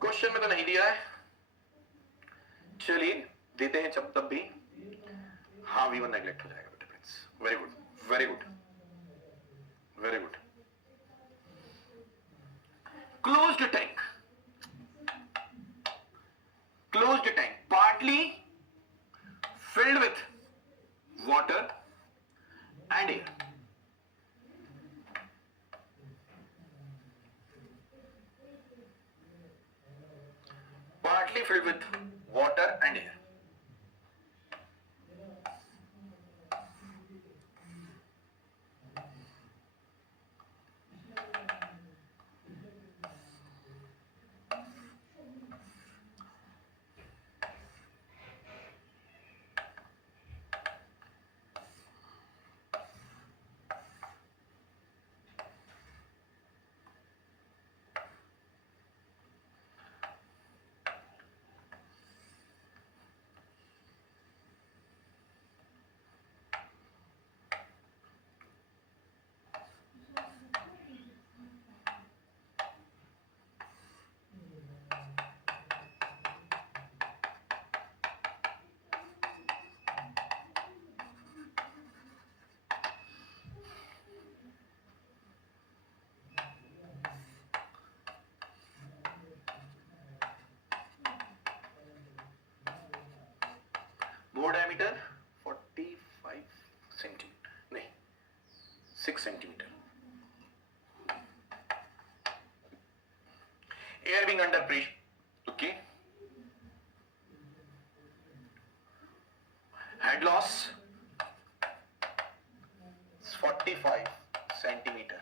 question में तो नहीं दिया है, चलिए देते हैं जब तब भी, हाँ V1 नेग्लेक्ट हो जाएगा बेटा Prince, very good very good very good. Closed tank, closed tank partly filled with water and air, partly filled with water and air. Bore diameter 45 centimeter, नहीं 6 centimeter. Air being under pressure, okay. Head loss 45 centimeter.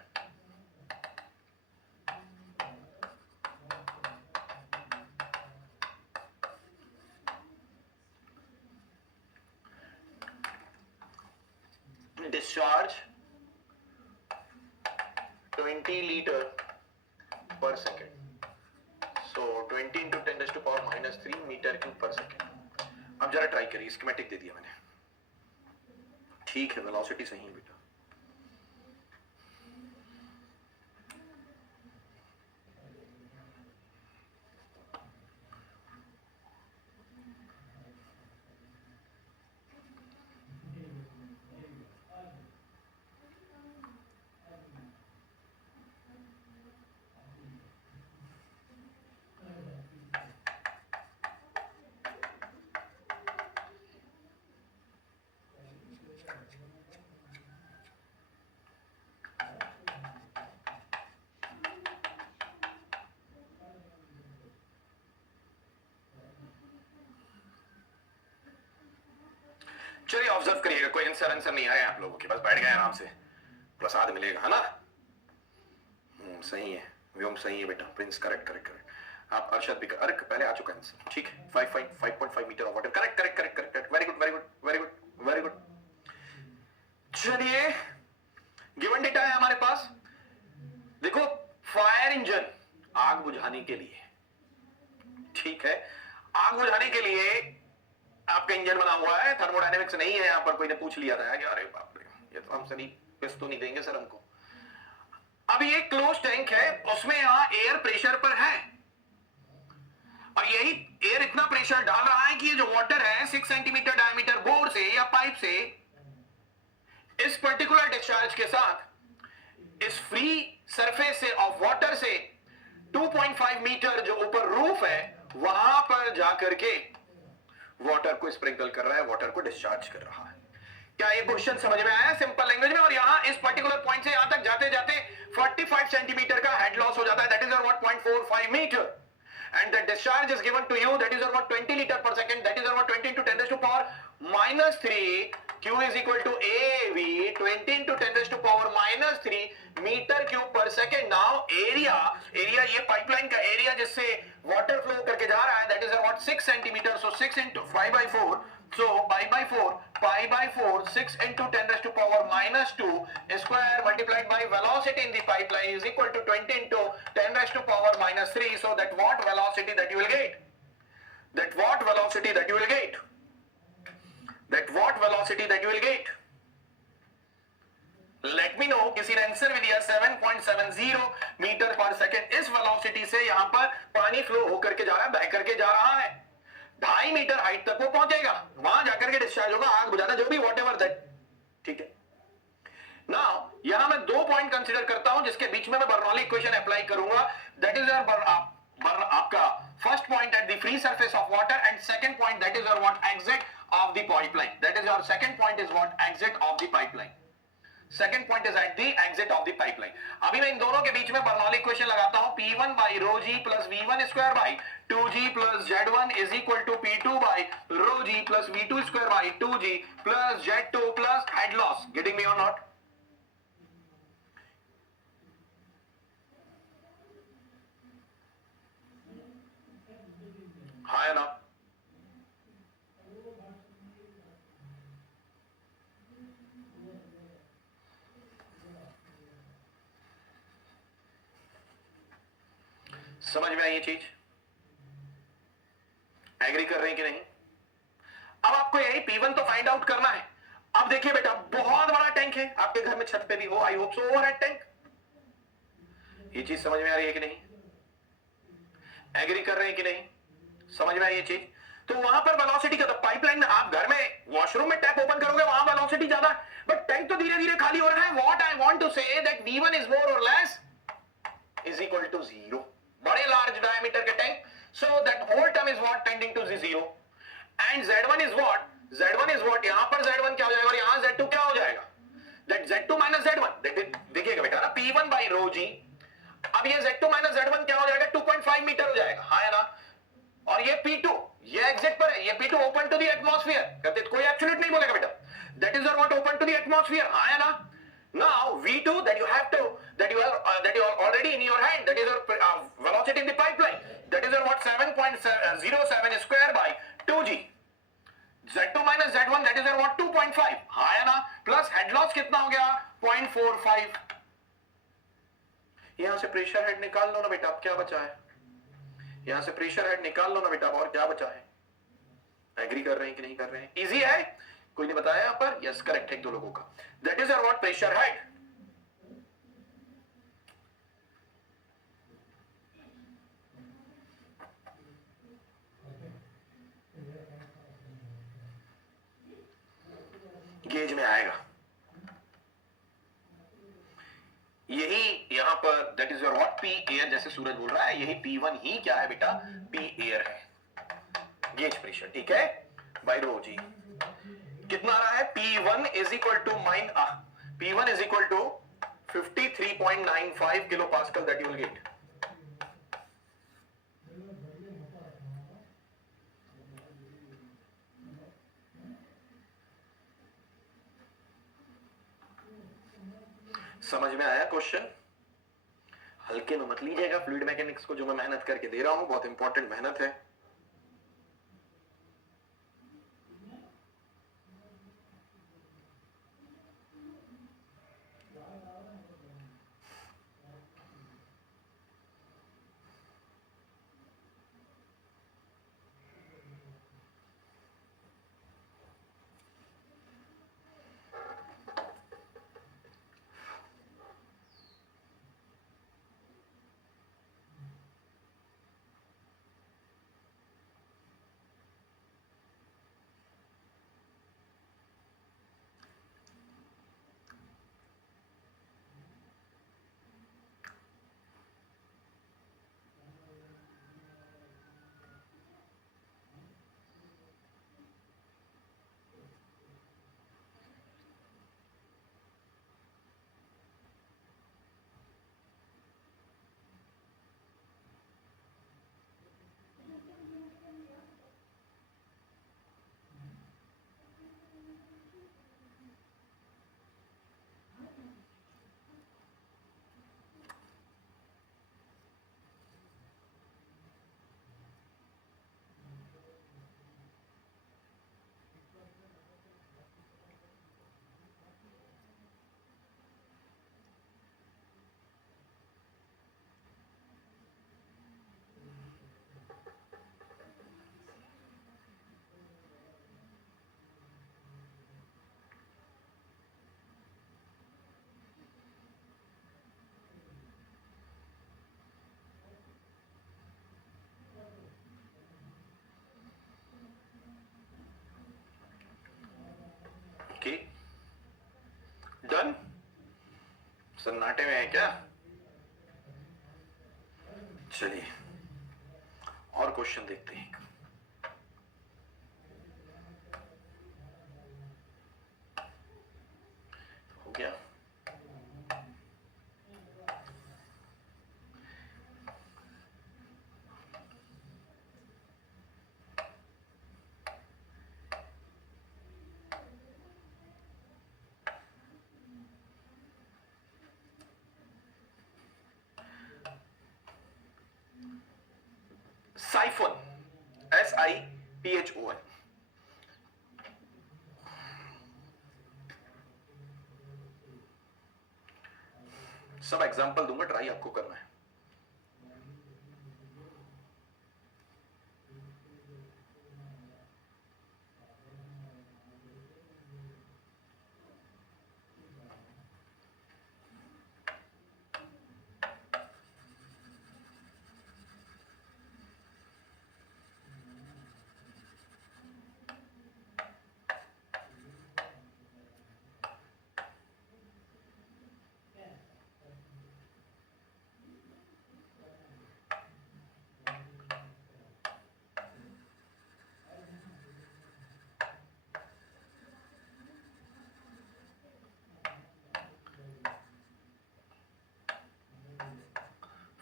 Discharge 20 liter per second, so 20 into 10 raised to power minus 3 meter cube per second. अब जरा ट्राई करिए, स्कीमेटिक दे दिया मैंने, ठीक है, वेलोसिटी सही है बेटा, चलिए ऑब्जर्व करिएगा, कोई आंसर नहीं आया आप लोगों के, बस बैठ गए आराम से, प्रसाद मिलेगा, है ना, सही है, व्योम सही है बेटा, प्रिंस करेक्ट करेक्ट करेक्ट, आप अरशद भी अरे पहले आ चुका है आंसर, ठीक है, 5.5 metre of water, correct correct correct correct, very good very good very good very good. चलिए गिवन डेटा है हमारे पास, देखो फायर इंजन आग बुझाने के लिए, ठीक है, आग बुझाने के लिए आपका इंजन बना हुआ है, थर्मोडायनेमिक्स नहीं है यहां पर। कोई ने पूछ लिया था कि अरे बाप रे, ये तो हम सभी पिस तो नहीं देंगे सर हमको। अब ये क्लोज टैंक है, उसमें यहां एयर प्रेशर पर है, और यही एयर इतना प्रेशर डाल रहा है कि ये जो वाटर है 6 सेंटीमीटर डायमीटर बोर से या पाइप से इस पर्टिकुलर डिस्चार्ज के साथ इस फ्री सरफेस से ऑफ वाटर से 2.5 मीटर जो ऊपर रूफ है वहां पर जाकर के वाटर को स्प्रिंकल कर रहा है, वाटर को डिस्चार्ज कर रहा है। क्या ये क्वेश्चन समझ में आया सिंपल लैंग्वेज में? और यहां इस पर्टिकुलर पॉइंट से यहां तक जाते जाते 45 सेंटीमीटर का हेड लॉस हो जाता है, that is what 0.45 metre, and the discharge is given to you, that is about 20 liter per second, that is about 20 into 10 raised to power minus 3, Q is equal to AV 20 into 10 raised to power minus 3 meter cube per second. Now area ये पाइपलाइन का एरिया जिससे water flow करके जा रहा है, that is about 6 centimeter, so 6 into 5 by 4, so pi by 4 6 into 10 raised to power minus 2 square multiplied by velocity in the pipeline is equal to 20 into 10 raised to power minus 3. So that what velocity that you will get, that what velocity that you will get, that what velocity that you will get, let me know. किसी ने आंसर भी दिया 7.70 मीटर पर सेकेंड। इस वेलोसिटी से यहां पर पानी फ्लो होकर के जा रहा है, बह करके जा रहा है, 2.5 मीटर हाइट तक वो पहुंचेगा, वहां जाकर के डिस्चार्ज होगा, आग बुझाना जो भी वॉट एवर दैट, ठीक है। नाउ यहां मैं 2 पॉइंट कंसीडर करता हूं जिसके बीच में मैं बर्नौली इक्वेशन अप्लाई करूंगा, दैट इज आपका first point at the free surface of water and second point that is your what exit of the pipeline, that is your second point is what exit of the pipeline, second point is at the exit of the pipeline. अभी मैं इन दोनों के बीच में Bernoulli equation लगाता हूं, P1 by rho g plus V1 square by 2g plus Z1 is equal to P2 by rho g plus V2 square by 2g plus Z2 plus head loss. Getting me or not? हाँ या ना? समझ में आई ये चीज? एग्री कर रहे हैं कि नहीं? अब आपको यही P1 तो फाइंड आउट करना है। अब देखिए बेटा, बहुत बड़ा टैंक है, आपके घर में छत पे भी हो, I hope so, overhead tank. ये चीज समझ में आ रही है कि नहीं? एग्री कर रहे हैं कि नहीं? समझ में आई ये चीज? तो वहां पर वेलोसिटी का, तो पाइपलाइन में आप घर में वॉशरूम में टैप ओपन करोगे वहां वेलोसिटी ज्यादा है, बट टैंक तो धीरे धीरे खाली हो रहा है। What I want to say that V1 is more और लेस इज इक्वल टू 0, बड़े लार्ज डायमीटर के tank, so that whole term is what tending to 0 and Z1 is what, Z1 is what, यहां पर Z1 क्या हो जाएगा और यहां Z2 क्या हो जाएगा, दैट Z2 minus Z1, देखिएगा बेटा ना, P1 by rho g, अब ये Z2 minus Z1 क्या हो जाएगा, 2.5 मीटर हो जाएगा, हाँ है ना, और ये P2 ये एग्जिट पर है, ये P2 open to the atmosphere, कहते कोई एब्सोल्यूट नहीं बोलेगा बेटा, that is what open to the atmosphere, हाँ है ना। Now V2 that you have to that you are already in your hand, that is your velocity in the pipeline, that is your what 7.07 square by 2g, Z2 minus Z1 that is your what 2.5, हाँ है ना, plus head loss कितना हो गया 0.45। यहां से pressure head निकाल लो ना बेटा, अब क्या बचा है, यहां से प्रेशर हेड निकाल लो ना बेटा, और क्या बचा है? एग्री कर रहे हैं कि नहीं कर रहे हैं? इजी है, कोई ने बताया यहां पर? यस करेक्ट है, 2 लोगों का। That is what pressure head. Gauge में आएगा यही यहां पर, that is your what P air, जैसे सूरज बोल रहा है, यही P1 ही क्या है बेटा, पी एयर है, गेज प्रेशर, ठीक है, बाय रो जी। कितना आ रहा है? P1 is equal to P1 is equal to 53.95 kilo pascal, that you will get. समझ में आया क्वेश्चन? हल्के में मत लीजिएगा फ्लूइड मैकेनिक्स को, जो मैं मेहनत करके दे रहा हूं बहुत इंपॉर्टेंट मेहनत है। सन्नाटे में है क्या? चलिए और क्वेश्चन देखते हैं। हो गया? साइफन, SIPHON, सब एग्जांपल दूंगा, ट्राई आपको करना है।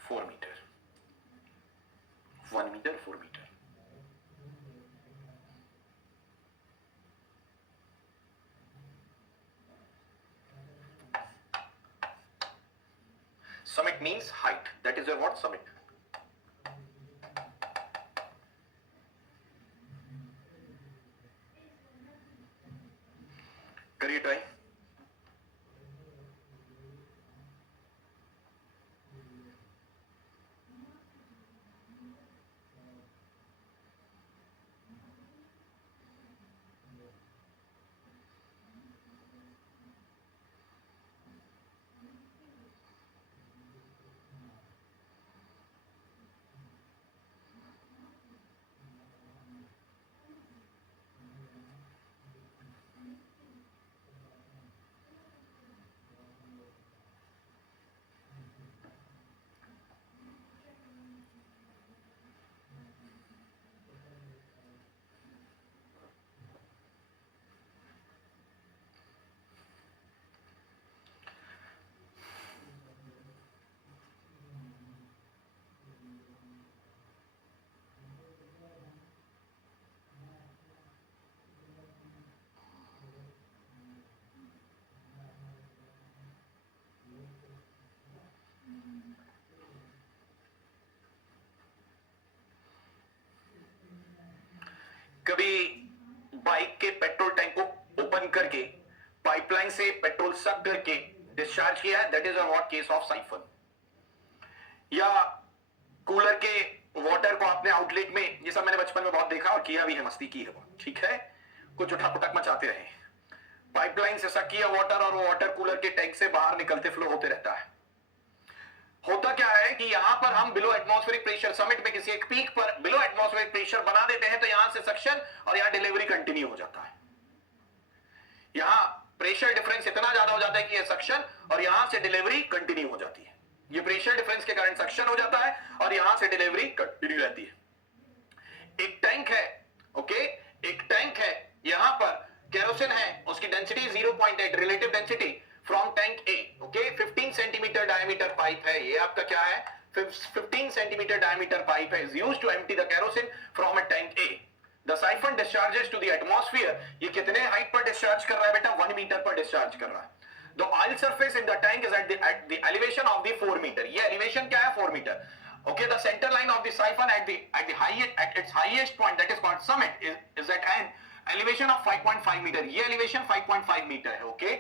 Four metre, 1 metre, 4 metre. Summit means height. That is your what? Summit. करिए ट्राई। कभी बाइक के पेट्रोल टैंक को ओपन करके पाइपलाइन से पेट्रोल सक करके डिस्चार्ज किया है, that is a what case of siphon. या कूलर के वाटर को आपने आउटलेट में, ये सब मैंने बचपन में बहुत देखा और किया भी है, मस्ती की है, ठीक है, कुछ उठापटक मचाते रहे, पाइपलाइन से सक किया वाटर और वो वाटर कूलर के टैंक से बाहर निकलते फ्लो होते रहता है। होता क्या है कि यहां पर हम बिलो एटमॉस्फेरिक प्रेशर समिट में किसी एक पीक पर बिलो एटमॉस्फेरिक प्रेशर बना देते हैं, तो यहां से सक्शन और यहां डिलीवरी कंटिन्यू हो जाता है। यहां प्रेशर डिफरेंस इतना ज्यादा हो जाता है कि यह सक्शन और यहां से डिलीवरी कंटिन्यू हो जाती है। ये प्रेशर डिफरेंस के कारण सक्शन हो जाता है और यहां से डिलीवरी कंटिन्यू रहती है। एक टैंक है, ओके, एक टैंक है, यहां पर केरोसिन है, उसकी डेंसिटी 0.8 relative density from tank A, ओके, 15 सेंटीमीटर डायमीटर पाइप है, ये आपका क्या है, 15 सेंटीमीटर डायमीटर पाइप है, is used to empty the kerosene from a tank A. The siphon discharges to the atmosphere. ये कितने हाइट पर डिस्चार्ज कर रहा है बेटा? 1 मीटर पर डिस्चार्ज कर रहा है। The oil surface in the tank is at the elevation of the 4 meter. ये elevation क्या है? 4 meter. Okay, the center line of the siphon at its highest point, that is called summit, is at an elevation of 5.5 meter. ये elevation 5.5 meter है, okay?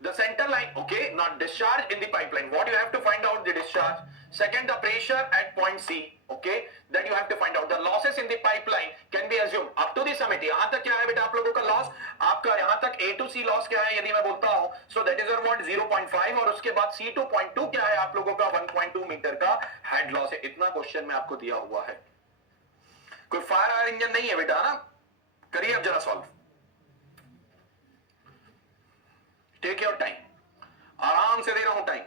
The center line, okay, not discharge in the pipeline. What you have to find out the discharge. Second, the pressure at point C, okay, that you have to find out. The losses in the pipeline can be assumed up to the summit. यहां तक क्या है बेटा आप लोगों का लॉस? आपका यहां तक A to C लॉस क्या है यदि मैं बोलता हूं, so that is your what 0.5 और उसके बाद C to 0.2 क्या है आप लोगों का 1.2 मीटर का हेड लॉस है। इतना क्वेश्चन में आपको दिया हुआ है, कोई फायर इंजन नहीं है बेटा ना। करिए अब जरा सॉल्व, टेक योर टाइम, आराम से दे रहा हूं टाइम।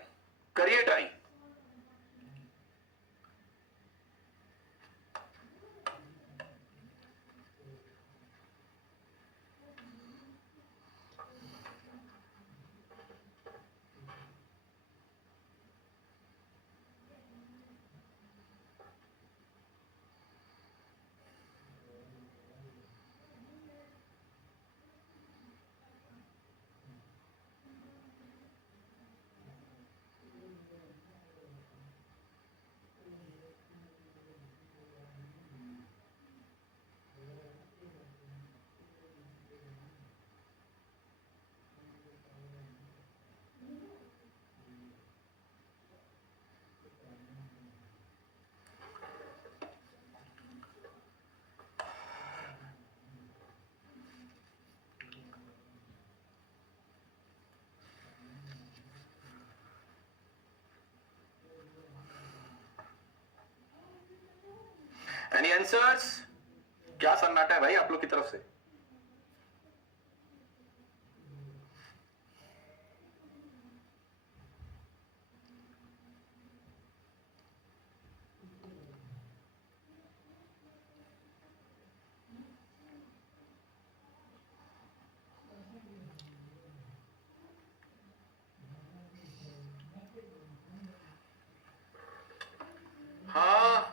Any answers? क्या सन्नाटा है भाई आप लोग की तरफ से? हाँ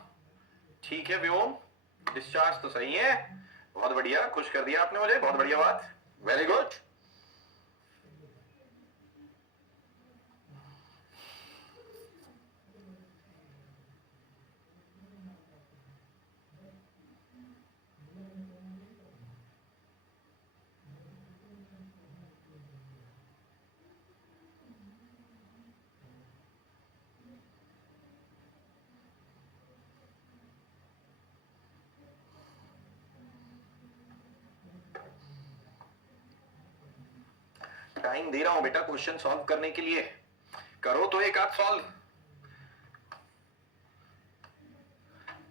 ठीक है व्योम, डिस्चार्ज तो सही है, बहुत बढ़िया, खुश कर दिया आपने मुझे, बहुत बढ़िया बात, वेरी गुड। टाइम दे रहा हूं बेटा क्वेश्चन सॉल्व करने के लिए, करो तो एक आध सॉल्व।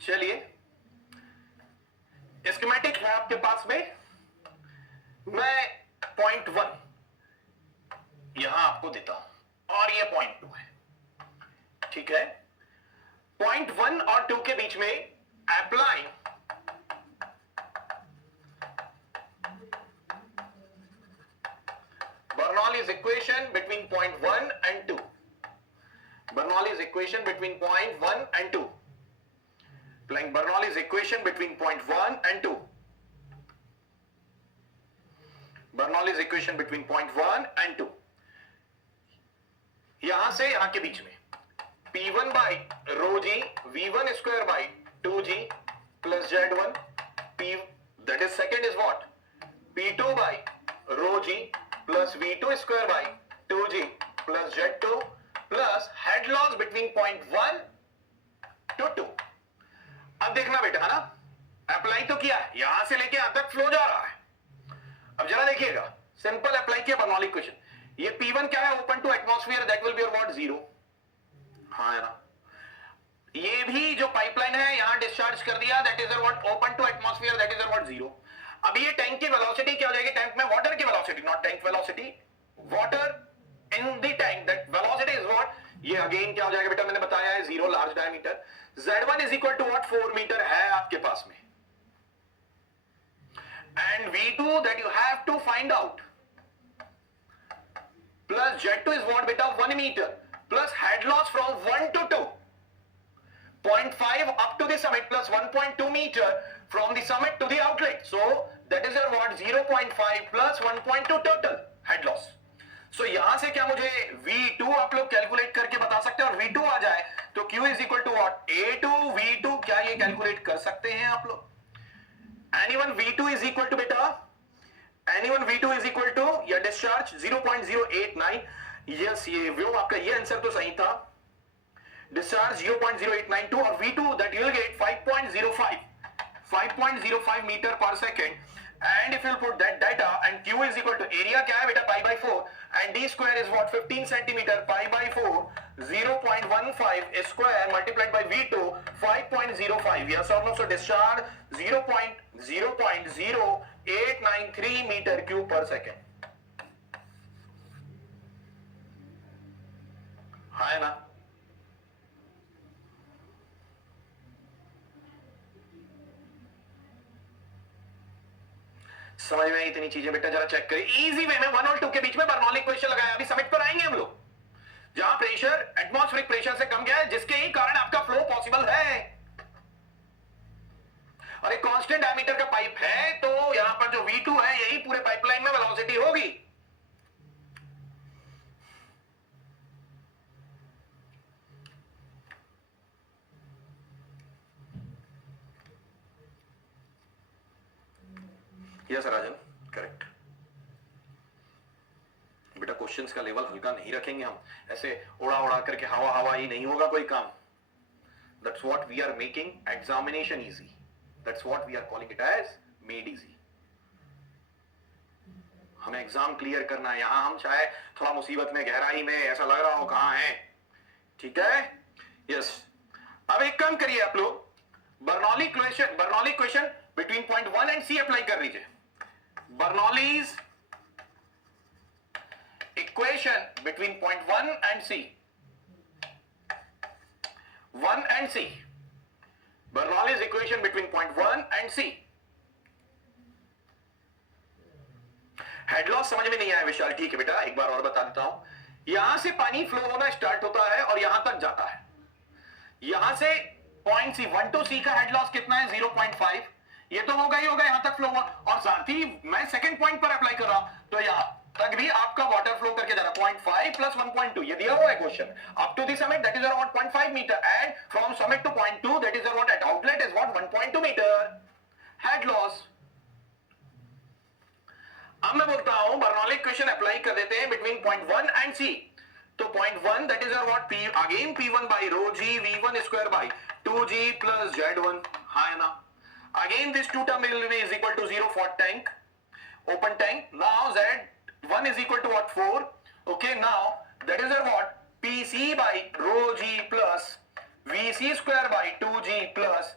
चलिए स्कीमेटिक है आपके पास में, मैं पॉइंट 1 यहां आपको देता हूं और ये पॉइंट 2 है, ठीक है। पॉइंट 1 और 2 के बीच में apply Bernoulli's equation between point 1 and 2. Bernoulli's equation between point 1 and 2. Applying Bernoulli's equation between point 1 and 2. Bernoulli's equation between point 1 and 2. यहां से यहां के बीच में P1 by rho g V1 square by 2g plus Z1 P that is second is what? P2 by rho g plus V2 square by 2g plus Z2 plus head loss between point 1 to 2. अब देखना बेटा है ना, अप्लाई तो किया, यहां से लेके यहां तक फ्लो जा रहा है। अब जरा देखिएगा, सिंपल अप्लाई किया बर्नौली इक्वेशन, ये P1 क्या है? Open to atmosphere, that will be your what 0। हाँ है ना, ये भी जो पाइपलाइन है यहां डिस्चार्ज कर दिया, that is your what open to atmosphere, that is your what 0। अब ये टैंक की वेलोसिटी क्या हो जाएगी? टैंक में वाटर की velocity, not tank velocity, water in the tank, that velocity is what, ये अगेन क्या हो जाएगा बेटा? मैंने बताया है 0 large diameter, Z1 is equal to what 4 metre है आपके पास में, and V2 that you have to find out plus Z2 is what बेटा 1 metre plus head loss from 1 to 2, 0.5 up to the summit plus 1.2 meter from the summit to the outlet. So that is your what 0.5 plus 1.2 total head loss. So यहां से क्या मुझे V2 आप लोग कैलकुलेट करके बता सकते हैं, और V2 आ जाए तो Q is equal to what A2 V2, क्या ये कैलकुलेट कर सकते हैं आप लोग? Anyone V2 is equal to बेटा, anyone V2 is equal to या डिस्चार्ज 0.089, यस ये व्योम आपका ये आंसर तो सही था, discharge 0.0892 or V2 that you will get 5.05 meter per second, and if you put that data and Q is equal to area क्या है बेटा pi by 4 and D square is what 15 centimeter, pi by 4 0.15 square multiplied by V2 5.05, yes or no? So discharge 0.0893 meter cube per second, है ना? समझ में इतनी चीजें बेटा, जरा चेक करिए इजी वे में 1 और 2 के बीच में बर्नौली इक्वेशन लगाया, अभी समिट पर आएंगे हम लोग, जहां प्रेशर एटमॉस्फेरिक प्रेशर से कम गया है, जिसके ही कारण आपका फ्लो पॉसिबल है। और एक कांस्टेंट डायमीटर का पाइप है, तो यहां पर जो V2 है यही पूरे पाइपलाइन में वेलोसिटी होगी। यस राजन, करेक्ट बेटा, क्वेश्चंस का लेवल हल्का नहीं रखेंगे हम, ऐसे उड़ा उड़ा करके हवा हवा ही नहीं होगा कोई काम। That's what we are making examination easy, that's what we are calling it as made easy. हमें एग्जाम क्लियर करना है, यहां हम चाहे थोड़ा मुसीबत में गहराई में ऐसा लग रहा हो कहां है, ठीक है? यस अब एक काम करिए आप लोग, Bernoulli equation between point 1 and C apply कर लीजिए. Bernoulli's equation between point 1 and C. 1 and C. Bernoulli's equation between point 1 and C. Head loss समझ में नहीं आया विशाल, ठीक है बेटा, एक बार और बता देता हूं. यहां से पानी फ्लो होना स्टार्ट होता है और यहां तक जाता है. यहां से पॉइंट सी 1 टू सी का हेड लॉस कितना है? 0.5. ये तो होगा ही होगा, यहां तक फ्लो हुआ. और साथ ही मैं सेकंड पॉइंट पर अप्लाई कर रहा हूं, तो यहां तक भी आपका वाटर फ्लो करके जा रहा. 0.5 प्लस 1.2 ये दिया हुआ है question. Up to the summit that is around 0.5 metre and from summit to point 2 that is around at outlet is what 1.2 metre head loss. अब मैं बोलता हूं बर्नौली इक्वेशन अप्लाई कर देते हैं बिटवीन पॉइंट 1 एंड सी. तो point 1 that is what P again P1 by rho g V1 square by 2G plus Z1. हां है ना. Again this two term will be is equal to 0 for tank, open tank. Now Z1 is equal to what? 4. Okay, now that is what PC by rho G plus VC square by 2G plus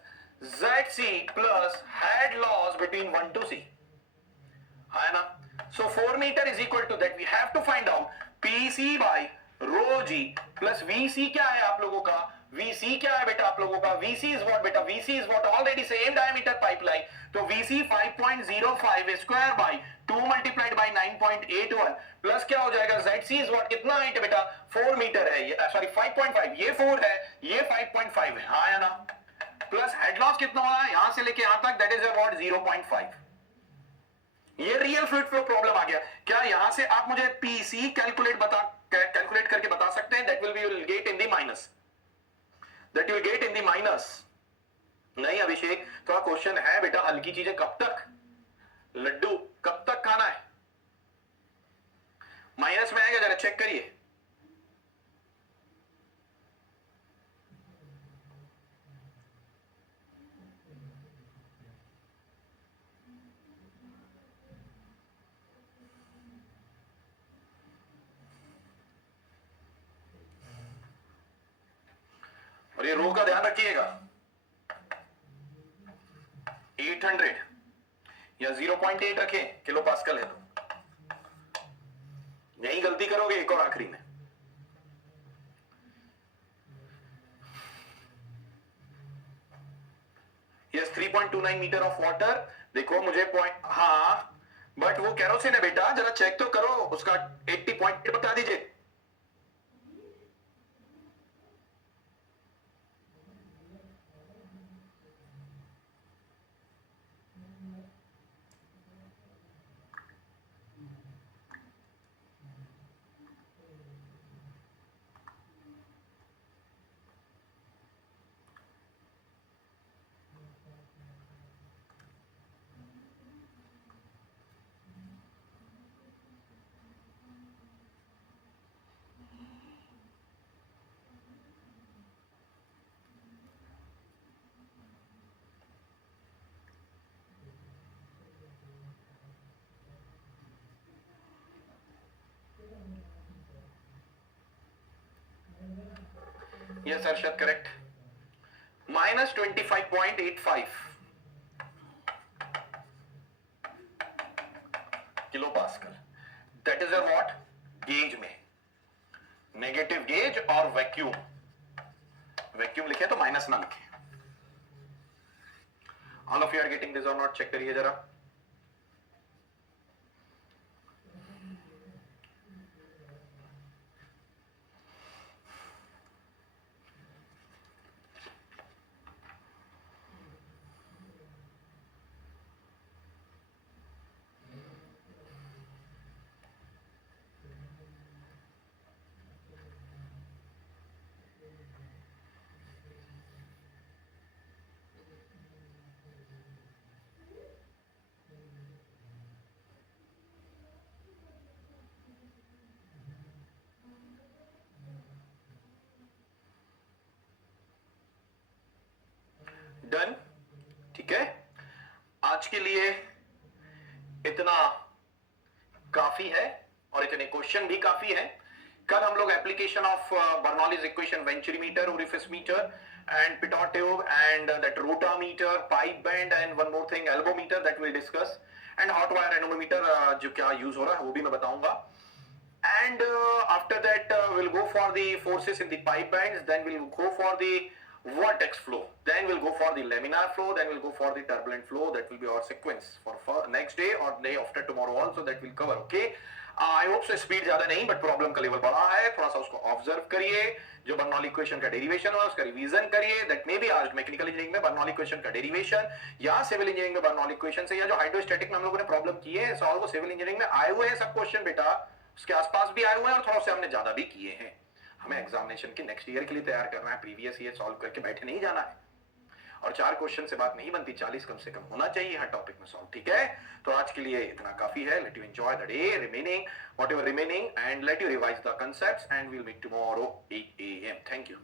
ZC plus head loss between 1 to C. है ना. So 4 meter is equal to that we have to find out PC by rho G plus VC क्या है आप लोगों का? VC क्या है बेटा आप लोगों का? VC is what बेटा? VC is what? Already same diameter pipeline. तो VC 5.05 square by 2 multiplied by 9.81 प्लस क्या हो जाएगा? ZC is what? कितना हाइट है बेटा? 4 मीटर है ये, सॉरी 5.5. ये 4 है, ये 5.5 है. हाँ या ना. प्लस हेड लॉस कितना हुआ है यहां से लेके यहां तक? That is about 0.5. ये रियल फ्लूइड फ्लो प्रॉब्लम आ गया. क्या यहां से आप मुझे पीसी कैलकुलेट करके बता सकते हैं? That will B will get in the minus. That will get in the minus. नहीं अभिषेक, तो क्वेश्चन है बेटा हल्की चीजें कब तक, लड्डू कब तक खाना है? माइनस में आएगा, जरा चेक करिए. और ये रो का ध्यान रखिएगा. 800 या 0.8 रखें, किलो पास्कल है. तो यही गलती करोगे एक और आखिरी में. Yes 3.29 metre of water. देखो मुझे पॉइंट, हाँ बट वो कैरोसिन है बेटा, जरा चेक तो करो उसका 80.8 बता दीजिए. Yes, Arshad, correct. Minus 25.85 किलो पास्कल. That is a what? Gauge में नेगेटिव गेज और वैक्यूम. वैक्यूम लिखे तो माइनस ना लिखे. All of you are getting this और नॉट? चेक करिए जरा. डन. ठीक है, आज के लिए इतना काफी है और इतने क्वेश्चन भी काफी है. कल हम लोग application of Bernoulli's equation, venturimeter, orifice meter, and pitot tube and that rotameter, pipe bend and one more thing elbow meter that we'll discuss and hot wire anemometer जो क्या use हो रहा है वो भी मैं बताऊंगा. And after that we'll go for the forces in the pipe bands, then we'll go for the vortex flow, then we'll go for the laminar flow, then we'll go for the turbulent flow. That will be our sequence for next day or day after tomorrow also, that will cover. Okay, I hope so speed ज्यादा नहीं but problem का लेवल बड़ा है, थोड़ा सा उसको ऑब्जर्व करिए. जो बर्नौली इक्वेशन का डेरिवेशन है उसका रिवीजन करिए. दैट मे बी आज मैकेनिकल इंजीनियरिंग में बर्नौली इक्वेशन का डेरिवेशन या सिविल इंजीनियरिंग में बर्नौली इक्वेशन से या जो हाइड्रोस्टैटिक में हम लोगों ने प्रॉब्लम की है सॉल्व वो सिविल इंजीनियरिंग में आए हुए हैं सब क्वेश्चन बेटा, उसके आसपास भी आए हुए हैं और थोड़ा से हमने ज्यादा भी किए हैं. हमें एग्जामिनेशन के नेक्स्ट ईयर के लिए तैयार करना है, प्रीवियस ईयर सॉल्व करके बैठे नहीं जाना है. और 4 क्वेश्चन से बात नहीं बनती, 40 कम से कम होना चाहिए हर टॉपिक में सॉल्व. ठीक है, तो आज के लिए इतना काफी है. Let you enjoy the day remaining, whatever remaining, and let you revise the concepts and we will meet tomorrow 8 AM. Thank you.